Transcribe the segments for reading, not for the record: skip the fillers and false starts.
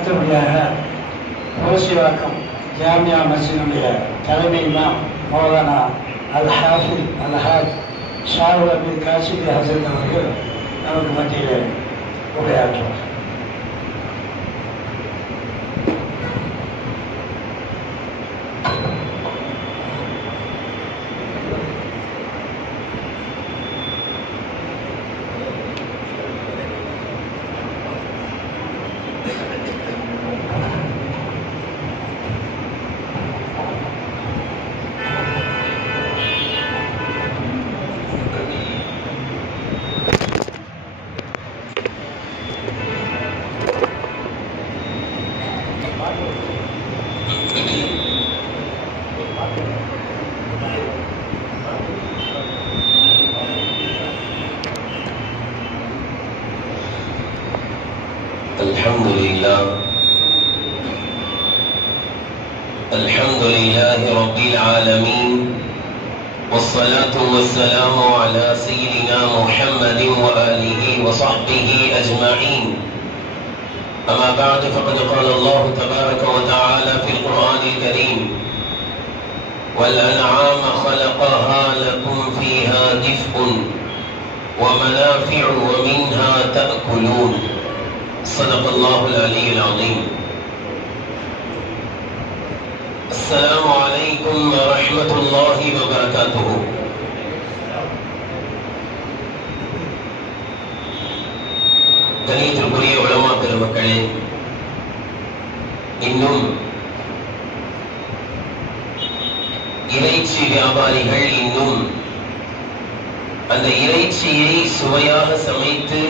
அடுத்தபடியாக ரோசிவாக்கம் ஜாமியா மஸ்ஜிதுடைய தலைமை இமாம் மௌலானா அல் ஹாஃபில் அல் ஹாஜ் ஷாருல் அபீல் காசிபி ஹசரத் அவர்கள் நமக்கு மத்தியில் உரையாற்றுவார். الحمد لله رب العالمين والصلاة والسلام على سيدنا محمد وآله وصحبه أجمعين. أما بعد فقد قال الله تبارك وتعالى في القرآن الكريم: والأنعام خلقها لكم فيها دفء ومنافع ومنها تأكلون. صدق الله العلي العظيم. السلام عليكم ورحمة الله وبركاته. கணியத்திற்குரிய உலமா பெருமக்களே, இன்னும் இறைச்சி வியாபாரிகள் இன்னும் அந்த இறைச்சியை சுவையாக சமைத்து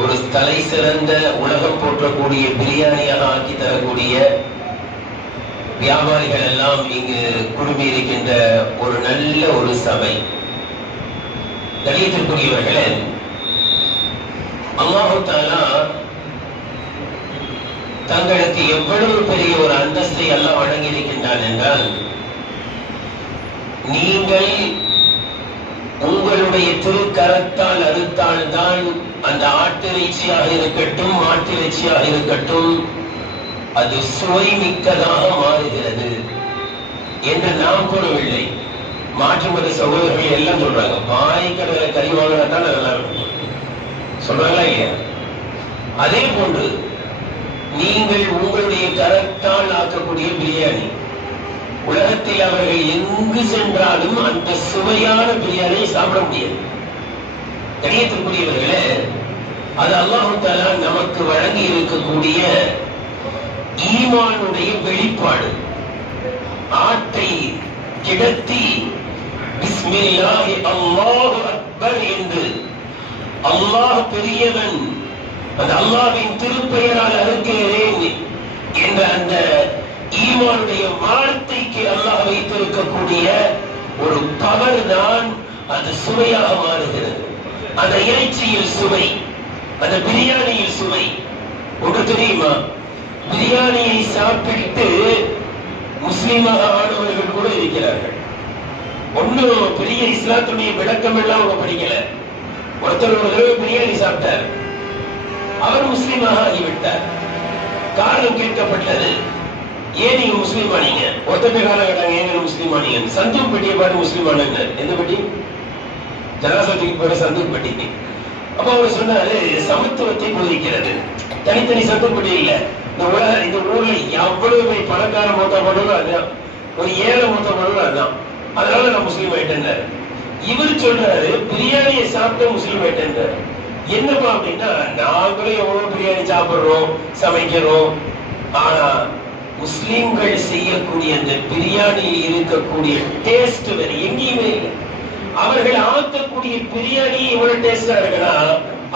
ஒரு தலை சிறந்த உலகம் போற்றக்கூடிய பிரியாணியாக ஆக்கி தரக்கூடிய வியாபாரிகள் எல்லாம் இங்கு குழுமி இருக்கின்ற ஒரு நல்ல ஒரு சபை. கணியத்திற்குரியவர்களே, அல்லாஹ் தஆலா தங்களுக்கு எவ்வளவு பெரிய ஒரு அந்தஸ்தை அல்லாஹ் வழங்கி இருக்கின்றான் என்றால், நீங்கள் உங்களுடைய திருக்கரத்தால் அறுத்தால்தான் அந்த ஆட்டிறைச்சியாக இருக்கட்டும் மாட்டிறைச்சியாக இருக்கட்டும் அது சுவை மிக்கதாக மாறுகிறது என்று நாம் கூறவில்லை. மாற்றுமத சகோதரர்கள் எல்லாம் சொல்றாங்க, வாய்க்கடலை கறி வாங்கினாதான் நல்லா இருக்கும் சொல்றாங்களா இல்லையா? அதே போன்று நீங்கள் உங்களுடைய கரத்தால் ஆக்கக்கூடிய பிரியாணி, உலகத்தில் அவர்கள் எங்கு சென்றாலும் அந்த சுவையான பிரியாணியை சாப்பிட முடியாது. கணியத்திற்குரியவர்களே, அது அல்லாஹ் தஆலா நமக்கு வழங்கி இருக்கக்கூடிய ஈமானுடைய வெளிப்பாடு. ஆட்டை கிடத்தி பிஸ்மில்லாஹி அல்லாஹு அக்பர் என்று அல்லாஹ் பெரியவன், அந்த அல்லாஹ்வின் திருப்பெயரால் அறுக்கிறேன் என்ற அந்த ஈமானுடைய வார்த்தைக்கு அல்லாஹ் வைத்திருக்கக்கூடிய ஒரு பவர் தான் அது சுவையாக மாறுகிறது. அந்த இறைச்சியில் சுவை, அந்த பிரியாணியில் சுவை. உங்களுக்கு தெரியுமா, பிரியாணியை சாப்பிட்டு முஸ்லீமாக ஆனவர்கள் கூட இருக்கிறார்கள். ஒன்னும் பெரிய இஸ்லாத்துடைய விளக்கம் எல்லாம் அவங்க படிக்கல. ஒருத்தர் ஒரு தடவை பிரியாணி சாப்பிட்டார், அவர் முஸ்லீமாக ஆகிவிட்டார். காரணம் கேட்கப்பட்டது, ஏன் நீங்க முஸ்லீம் ஆனீங்க? ஒருத்தர் காலம் கேட்டாங்க, ஏன் முஸ்லீம் ஆனீங்க? சந்தூக் பெட்டியை பாரு முஸ்லீம் ஆனாங்க. எந்த பெட்டி? ஜனாசத்துக்கு போற சந்தூக் பெட்டி. அப்ப அவர் சொன்னாரு, சமத்துவத்தை போதிக்கிறது. தனித்தனி சந்தூக் பெட்டி இல்ல. இந்த ஊர்ல எவ்வளவு பணக்கார மூத்த பண்ணுவோம் அதுதான், ஒரு ஏழை மூத்த பண்ணுவோம் அதுதான். அதனால நான் முஸ்லீம் ஆயிட்டேன். இவர் சொல்றாரு, பிரியாணியை சாப்பிட்டு முஸ்லீம் ஆயிட்டேன். என்னப்பா அப்படின்னா, நாங்களும் எவ்வளவு பிரியாணி சாப்பிடுறோம், சமைக்கிறோம். ஆனா முஸ்லீம்கள் செய்யக்கூடிய அந்த பிரியாணியில் இருக்கக்கூடிய டேஸ்ட் வேற எங்கேயுமே இல்லை. அவர்கள் ஆக்கக்கூடிய பிரியாணி எவ்வளவு டேஸ்டா இருக்குன்னா,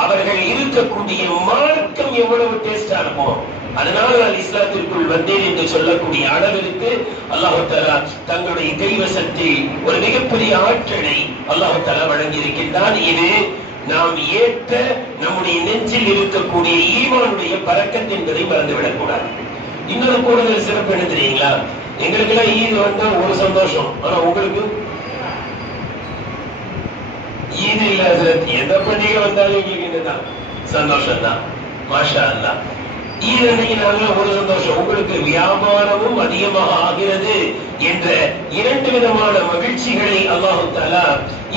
அவர்கள் இருக்கக்கூடிய மார்க்கம் எவ்வளவு டேஸ்டா இருக்கும். அதனால நான் இஸ்லாத்திற்குள் வந்தேன் என்று சொல்லக்கூடிய அளவிற்கு அல்லாஹ் தஆலா தங்களுடைய கைவசத்தில் ஒரு மிகப்பெரிய ஆற்றலை அல்லாஹ் தஆலா வழங்கி இருக்கின்றான். இது நாம் ஏற்ற நம்முடைய நெஞ்சில் இருக்கக்கூடிய ஈமானுடைய பரக்கத் என்பதை மறந்துவிடக் கூடாது. இன்னொரு கூடுதல் சிறப்பு என்ன தெரியுங்களா? எங்களுக்கு எல்லாம் ஈத் வந்தா ஒரு சந்தோஷம், ஆனா உங்களுக்கு ஈத் இல்ல. எந்த பண்டிகை வந்தாலும் எங்களுக்கு என்னதான் சந்தோஷம் தான். மாஷா அல்லாஹ். ஈரணையினால ஒரு சந்தோஷம், உங்களுக்கு வியாபாரமும் அதிகமாக ஆகிறது என்ற இரண்டு விதமான மகிழ்ச்சிகளை அல்லாஹு தஆலா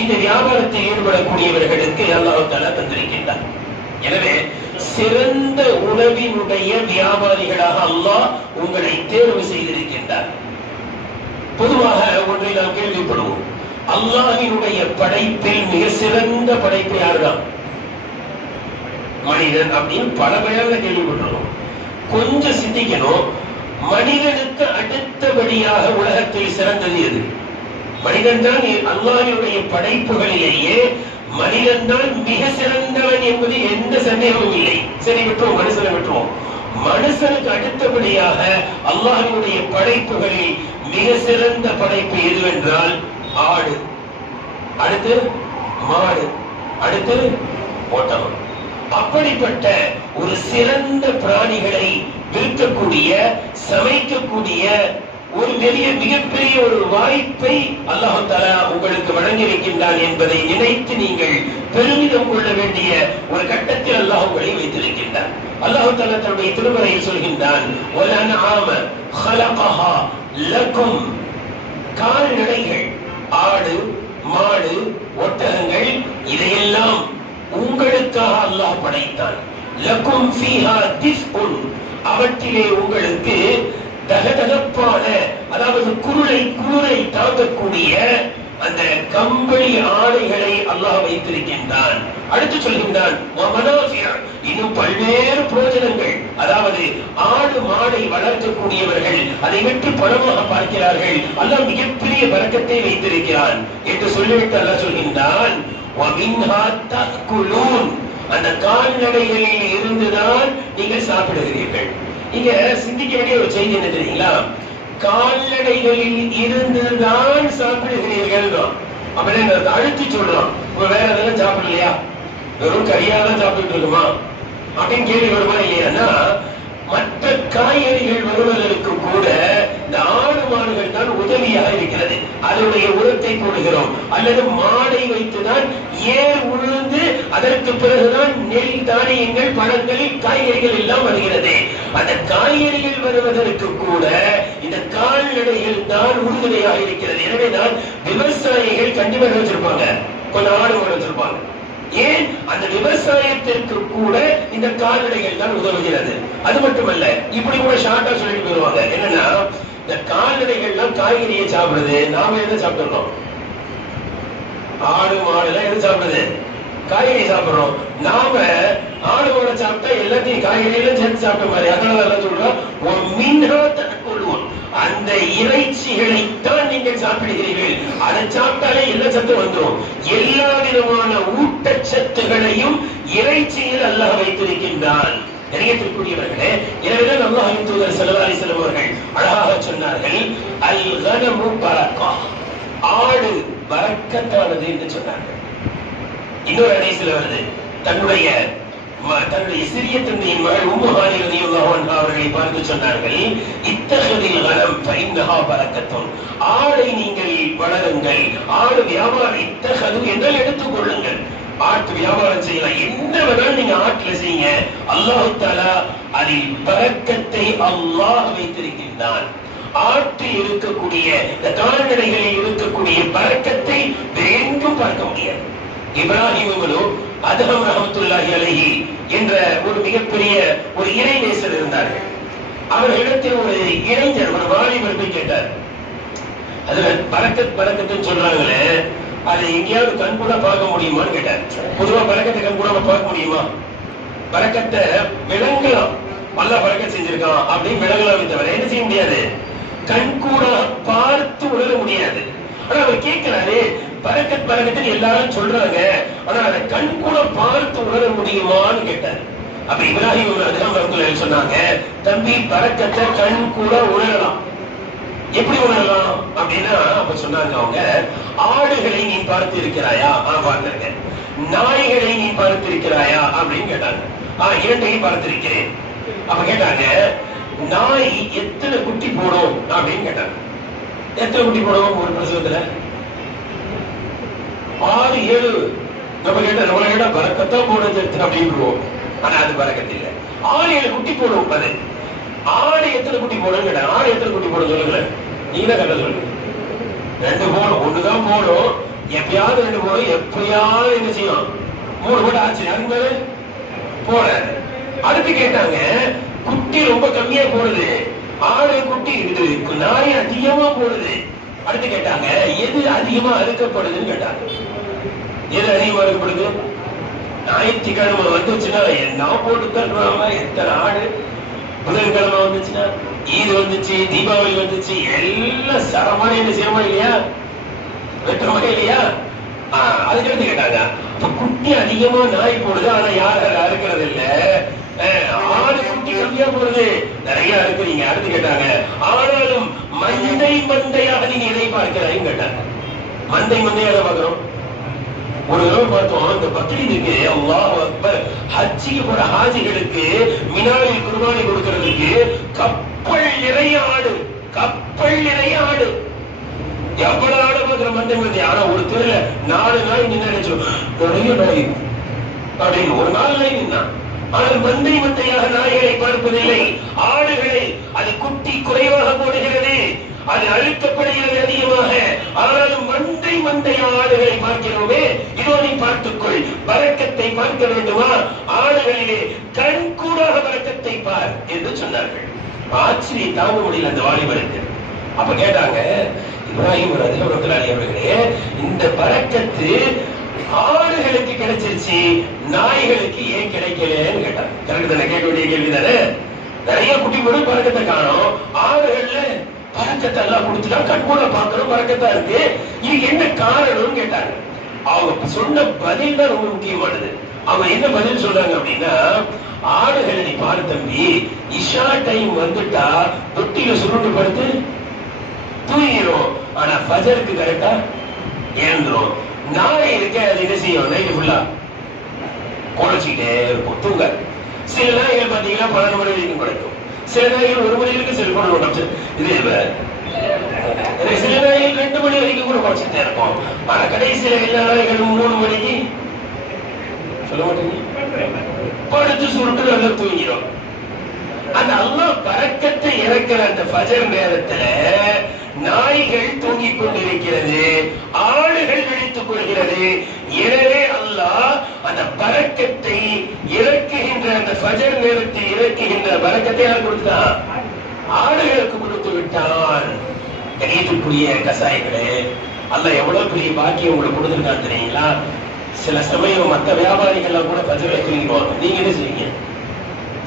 இந்த வியாபாரத்தில் ஈடுபடக்கூடியவர்களுக்கு அல்லாஹு தஆலா தந்திருக்கின்றார். எனவே சிறந்த உணவினுடைய வியாபாரிகளாக அல்லாஹ் உங்களை தேர்வு செய்திருக்கின்றார். பொதுவாக ஒன்றை நாம் கேள்விப்படுவோம், அல்லாஹ்வினுடைய படைப்பில் மிக சிறந்த படைப்பு யாருதான்? மனிதன் அப்படின்னு பல பெயர்ல கேள்விப்பட்டிருக்கோம். கொஞ்சம் சிந்திக்கணும், மனிதனுக்கு அடுத்தபடியாக உலகத்தில் சிறந்தது எது? மனிதன் தான் அல்லாஹ்வினுடைய படைப்புகளிலேயே மனிதன் தான் மிக சிறந்தவன் என்பது எந்த சந்தேகமும் இல்லை. சரி விட்டுருவோம், மனுஷனை விட்டுருவோம். மனுஷனுக்கு அடுத்தபடியாக அல்லாஹ்வினுடைய படைப்புகளில் மிக சிறந்த படைப்பு எதுவென்றால் ஆடு, அடுத்து மாடு, அடுத்து ஒட்டகம். அப்படிப்பட்ட ஒரு சிறந்த பிராணிகளை விற்கக்கூடிய, சமைக்கக்கூடிய ஒரு மிகப்பெரிய ஒரு வாய்ப்பை அல்லாஹ் தஆலா உங்களுக்கு வழங்கியிருக்கின்றான் என்பதை நினைத்து நீங்கள் பெருமிதம் கொள்ள வேண்டிய ஒரு கட்டத்தில் அல்லாஹ் உங்களை வைத்திருக்கின்றான். அல்லாஹ் தஆலா தன்னுடைய திருமறையில் சொல்கின்றான், வலன்ஆம خلقها لكم. கால்நடைகள், ஆடு, மாடு, ஒட்டகங்கள், இதையெல்லாம் உங்களுக்காக அல்லாஹ் படைத்தான். லக்கும் ஃபீஹா திஃபுன். அவற்றிலே உங்களுக்கு தகதகப்பான, அதாவது குளிரை தாங்கக்கூடிய அந்த கம்பளி ஆடைகளை அல்லாஹ் வைத்திருக்கின்றான். அடுத்து சொல்கின்றான், இன்னும் பல்வேறு பிரயோஜனங்கள். அதாவது ஆடு மாடை வளர்க்கக்கூடியவர்கள் அதை விட்டு பணமாக பார்க்கிறார்கள், அல்லாஹ் மிகப்பெரிய பரக்கத்தை வைத்திருக்கிறான் என்று சொல்லிவிட்டு அல்லாஹ் சொல்கின்றான், அந்த கால்நடைகளில் இருந்துதான் நீங்கள் சாப்பிடுகிறீர்கள். நீங்க சிந்திக்க வேண்டிய ஒரு செய்தி என்ன தெரியுங்களா? கால்நடைகளில் இருந்துதான் சாப்பிடுகிறீர்கள். அப்படின்னு அழுத்தி சொல்றோம். வேற எதெல்லாம் சாப்பிடலையா? வெறும் கறியாதான் சாப்பிட்டு இருக்குமா அப்படின்னு கேள்வி வருமா இல்லையா? மற்ற காய்கறிகள் வருவதற்கு கூட இந்த ஆடு மாடுகள் தான் உதவியாக இருக்கிறது. அதனுடைய உரத்தை போடுகிறோம், அல்லது மாடை வைத்துதான் ஏர் உழுந்து அதற்கு பிறகுதான் நெல், தானியங்கள், பழங்கள், காய்கறிகள் எல்லாம் வருகிறது. அந்த காய்கறிகள் வருவதற்கு கூட இந்த கால்நடைகள் தான் உறுதுணையாக இருக்கிறது. எனவேதான் விவசாயிகள் கண்டிப்பாக வச்சிருப்பாங்க, கொஞ்சம் ஆடு மாடு வச்சிருப்பாங்க. ஏன்? அந்த விவசாயத்திற்கு கூட இந்த கால்நடைகள் தான் உதவுகிறது. அது மட்டுமல்ல, இப்படி கூட ஷார்ட்டா சொல்லிட்டு போயிருவாங்க, என்னன்னா இந்த கால்நடைகள்லாம் காய்கறியை சாப்பிடுது, நாம எதை சாப்பிடுறோம்? ஆடு மாடு எல்லாம் எது சாப்பிடுது? காய்கறி சாப்பிடுறோம். நாம ஆடு மாடு சாப்பிட்டா எல்லாத்தையும் காய்கறியெல்லாம் சேர்த்து சாப்பிட்ட மாதிரி. அதனால எல்லாம் சொல்றோம், ஒரு மீன்தான் கொள்வோம். அந்த இறைச்சிகளைத்தான் நீங்கள் சாப்பிடுகிறீர்கள். அதை சாப்பிட்டாலே எல்லா சத்தும் வந்துடும். எல்லா விதமான ஊட்டச்சத்துகளையும் இறைச்சியில் அல்லாஹ் வைத்திருக்கின்றான். நிறையத்திற்குரியவர்களே, எனவேதான் அல்லாஹ்வின் தூதர் ஸல்லல்லாஹு அலைஹி வஸல்லம் அவர்கள் அழகாக சொன்னார்கள், அல் கனமு பரக்கா, ஆடு பரக்கத்தானது என்று சொன்னார்கள். இன்னொரு ஹதீஸ்ல வருது, தன்னுடைய சிறிய தந்தையின் மகள் உம்மு ஹானி ரலியல்லாஹு அன்ஹா அவர்களை பார்த்து சொன்னார்கள், இத்தஹதில் கனம் ஃபஇன்னஹா பரக்கத்துன். ஆடை நீங்கள் வளருங்கள், ஆடு வியாபாரம், இத்தஹது என்றால் எடுத்துக் கொள்ளுங்கள். ஆட்டு வியாபாரம் செய்யலாம், என்ன வேணாலும் நீங்க ஆட்டுல செய்யுங்க. அல்லாஹ் தஆலா அதில் பரக்கத்தை அல்லாஹ் வைத்திருக்கின்றான். ஆட்டில் இருக்கக்கூடிய, இந்த கால்நடைகளில் இருக்கக்கூடிய பரக்கத்தை எங்கும் பார்க்க முடியாது. இப்ராஹிம் அதஹம் ரஹ்மத்துல்லாஹி அலைஹி என்ற ஒரு மிகப்பெரிய ஒரு இறைநேசர் இருந்தார்கள். அவர்களிடத்தில் ஒரு இளைஞர், ஒரு வாலிபர் போய் கேட்டார், அதுல பரக்கத்துன்னு சொல்றாங்களே, அதை எங்கேயாவது கண் கூட பார்க்க முடியுமான்னு கேட்டார். பொதுவா பரக்கத்தை கண் கூட பார்க்க முடியுமா? பரக்கத்தை விளங்கலாம், அல்லாஹ் பரக்கத் செஞ்சிருக்கான் அப்படின்னு விளங்கலாமே தவிர என்ன செய்ய முடியாது, கண் கூட பார்த்து உணர முடியாது. ஆனா அவர் கேட்கிறாரு, பரக்கத் எல்லாரும் சொல்றாங்க, ஆனா அதை கண் கூட பார்த்து உணர முடியுமான்னு கேட்டார். அப்ப இப்ராஹிம் அதஹம் ரஹ்மத்துல்லாஹி சொன்னாங்க, தம்பி பரக்கத்தை கண் கூட உணரலாம். எப்படி உணரலாம் அப்படின்னா, அப்ப சொன்னாங்க அவங்க, ஆடுகளை நீ பார்த்து இருக்கிறாயா? பார்த்திருக்கேன். நாய்களை நீ பார்த்து இருக்கிறாயா அப்படின்னு கேட்டாங்க. இரண்டையும் பார்த்திருக்கிறேன். அப்ப கேட்டாங்க, நாய் எத்தனை குட்டி போடும் அப்படின்னு கேட்டாங்க. எத்தனை குட்டி போடும் ஒரு பிரசவத்துல? 6, 7. நம்ம கேட்டா பறக்கத்தான் போடுறது அப்படின்னு ஆனா அது பறக்கத்து இல்லை. 6-7 குட்டி போடும். அது ஆடு எத்தனை குட்டி போடும் கேட்டாங்க. ஆடு எத்தனை குட்டி போடும் சொல்லுங்க. நீங்க கட்ட சொல்லுங்க. 2 போடும். 1 தான் போடும். எப்பயாவது 2 போடும். எப்பயாவது என்ன செய்யும்? 3 போட்டு ஆச்சு. அதுக்கு மேல போட. அடுத்து கேட்டாங்க, குட்டி ரொம்ப கம்மியா போடுது, ஆடு குட்டி இது நாய் அதிகமா போடுது. அடுத்து கேட்டாங்க, எது அதிகமா அறுக்கப்படுதுன்னு கேட்டாங்க. எது அதிகமா அறுக்கப்படுது? ஞாயிற்றுக்கிழமை வந்துச்சுன்னா என்ன போட்டு தருவாங்க. எத்தனை ஆடு. புதன்கிழமை வந்துச்சுன்னா, ஈது வந்துச்சு, தீபாவளி வந்துச்சு, எல்லாம் சரமான என்ன செய்யமா இல்லையா? வெற்றமா இல்லையா? அதுக்கு கேட்டாங்க, குட்டி அதிகமா நாய் போடுது, ஆனா யாரும் அறுக்கிறது இல்ல. ஆடு குட்டி கம்மியா போடுது, நிறைய அறுக்கிறீங்க. அடுத்து கேட்டாங்க, ஆனாலும் மந்தை மந்தையாக நீங்க எதை பார்க்கிறாங்க கேட்டாங்க. மந்தை மந்தையாக பார்க்கிறோம். ஒரு தடவை பார்த்தோம், இந்த பக்ரீதுக்கு அல்லாஹ் அக்பர் ஹஜ்ஜிக்கு போற ஹாஜிகளுக்கு மினாவில் குர்பானி கொடுக்கிறதுக்கு கப்பல் நிறைய ஆடு, கப்பல் நிறைய ஆடு. எவ்வளவு ஆடு பார்க்கிற மந்தை மந்தை. ஆனா ஒரு தெருல 4 நாய் நின்று நிறைய நாய் அப்படின்னு ஒரு 4 நாய் நின்னா. ஆனால் மந்தை மந்தையாக நாய்களை பார்ப்பதில்லை, ஆடுகளை. அது குட்டி குறைவாக போடுகிறது, அது அழுத்தப்படுகிறது அதிகமாக. ஆனாலும் மந்தை மந்தைய ஆடுகளை பார்க்கிறோமே. இதோ நீ பார்த்துக்கொள், பரக்கத்தை பார்க்க வேண்டுமா? ஆடுகளிலே கண்கூடாக பரக்கத்தை பார் என்று சொன்னார்கள். ஆச்சரியை தாங்க முடியல அந்த வாலிபருக்கு. அப்ப கேட்டாங்க, இப்ராஹிம் அவர்களே, இந்த பரக்கத்து ஆடுகளுக்கு கிடைச்சிருச்சு, நாய்களுக்கு ஏன் கிடைக்கலன்னு கேட்டாங்க. கரெக்ட் தானே? கேட்க வேண்டிய கேள்வி தானே. நிறைய குட்டி போடு, பறக்கத்தை காணும். ஆடுகள்ல பறக்கத்தை எல்லாம் கொடுத்துட்டா, கண்கூட பார்க்கணும், பறக்கத்தா இருக்கு. இது என்ன காரணம்னு கேட்டாங்க. அவங்க சொன்ன பதில் தான் ரொம்ப முக்கியமானது. அவங்க என்ன பதில் சொல்றாங்க அப்படின்னா, ஆடுகளை நீ பாரு தம்பி, இஷா டைம் வந்துட்டா தொட்டில சுருண்டு படுத்து தூங்கிடும், ஆனா ஃபஜருக்கு கரெக்டா ஏந்துரும். நாய் இருக்க, அது என்ன செய்யும்? நைட்டு ஃபுல்லா குறைச்சிக்கிட்டே இருக்கும், தூங்க. சில நாய்கள் பாத்தீங்கன்னா 12 மணி வரைக்கும் படுக்கும், சில நாய்கள் 1 மணி வரைக்கும் செல்போன் நோட்டம். இது சில நாய்கள் 2 மணி வரைக்கும் கூட குறைச்சிட்டே இருக்கும். ஆனா கடைசியில எல்லா நாய்களும் 3 மணிக்கு சொல்ல மாட்டேங்க படுத்து சுருட்டு நல்லா தூங்கிடும். அந்த அல்லாஹ் பரக்கத்தை இறக்கிற அந்த ஃபஜர் நேரத்துல நாய்கள் தூங்கிக் கொண்டிருக்கிறது, ஆடுகள் விழித்துக் கொள்கிறது. எனவே அல்லாஹ் அந்த பரக்கத்தை இறக்குகின்ற, அந்த ஃபஜர் நேரத்தில் இறக்குகின்ற பரக்கத்தை யார் கொடுத்தான்? ஆடுகளுக்கு கொடுத்து விட்டான். கணியத்துக்குரிய கசாயங்களே, அல்லாஹ் எவ்வளவு பெரிய பாக்கியம் உங்களுக்கு கொடுத்துருக்கான் தெரியுங்களா? சில சமயம் மற்ற வியாபாரிகள் கூட ஃபஜர்ல தூங்கிடுவாங்க. நீங்க என்ன செய்வீங்க?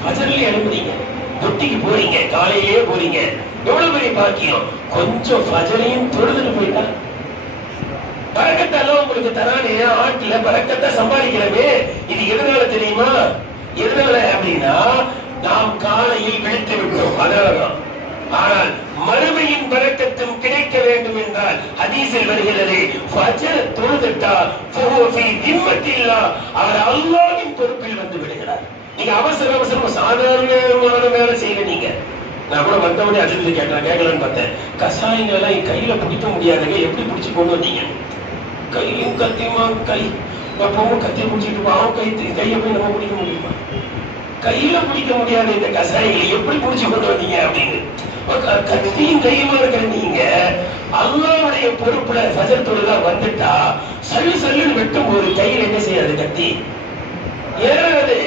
ஃபஜர்ல எழுப்புறீங்க, தொட்டிக்கு போறீங்க, காலையிலேயே போறீங்க. எவ்வளவு பெரிய பாக்கியம். கொஞ்சம் ஃபஜரையும் தொழுதுட்டு போயிட்டா பரக்கத்தெல்லாம் உங்களுக்கு தரானே. ஆட்டில பரக்கத்தை சம்பாதிக்கிறவே. இது எதனால தெரியுமா? எதனால அப்படின்னா, நாம் காலையில் விழித்து விட்டோம், அதனாலதான். ஆனால் மறுமையின் பரக்கத்தும் கிடைக்க வேண்டும் என்றால் ஹதீஸில் வருகிறது, ஃபஜர் தொழுதுட்டா ஃபஹுவ திம்மத்தில்லா, அவர் அல்லாஹ்வின் பொறுப்பில் வந்து விடுகிறார். நீங்க அவசர அவசரமா சாதாரணமான வேலை செய்ய நீங்க. நான் கூட மற்றபடி அதிர்ந்து கேட்கலான்னு பார்த்தேன். கசாயங்கள் எல்லாம் கையில பிடிக்க முடியாதுங்க, எப்படி பிடிச்சு கொண்டு வந்தீங்க? கையும் கத்தியுமா? கை எப்பவும் கத்தியை பிடிச்சிட்டு பாவம், கையை போய் நம்ம பிடிக்க முடியுமா? கையில பிடிக்க முடியாத இந்த கசாயங்களை எப்படி பிடிச்சு கொண்டு வந்தீங்க அப்படின்னு. கத்தியும் கையுமா இருக்கிற நீங்க அல்லாஹ்வுடைய பொறுப்புல ஃபஜர் தொழுதா வந்துட்டா சல்லு சல்லுன்னு வெட்டும் போது கையில் என்ன செய்யாது? கத்தி ஏறாது.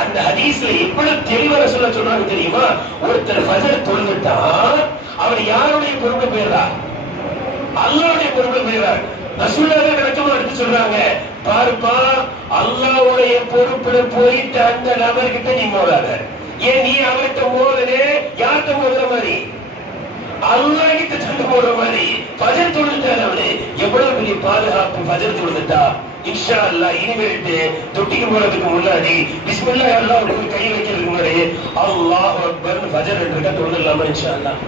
அந்த ஹதீஸ்ல எவ்வளவு தெளிவாக சொல்றாங்க தெரியுமா? ஒருத்தர் ஃபஜர் தொழுதுட்டா அவர் யாருடைய பொறுப்பு போயிடுறா? அல்லாஹ்வுடைய பொறுப்பு போயிடுறார். ரசூலுல்லாஹ் விளக்கமா எடுத்து சொல்றாங்க, பாருப்பா, அல்லாஹ்வுடைய பொறுப்புல போயிட்டு அந்த நபர்கிட்ட நீ மோதாத. ஏன் நீ அவர்கிட்ட மோதலே? யார்கிட்ட மோதுற மாதிரி? அல்லாஹ் கிட்ட சண்டை போடுற மாதிரி. ஃபஜர் தொழுதுட்டாரு அவரு. எவ்வளவு பெரிய பாதுகாப்பு. ஃபஜர் தொழுதுட்டா இன்ஷா அல்லாஹ் இனிமேட்டு தொட்டிக்கு போறதுக்கு முன்னாடி பிஸ்மில்லாஹ் அல்லாஹ் கை வைக்கிறதுக்கு முன்னாடி அல்லாஹ் அக்பர் ஃபஜர் 2 ரக்காத் தொழுதலாமா? இன்ஷா அல்லாஹ்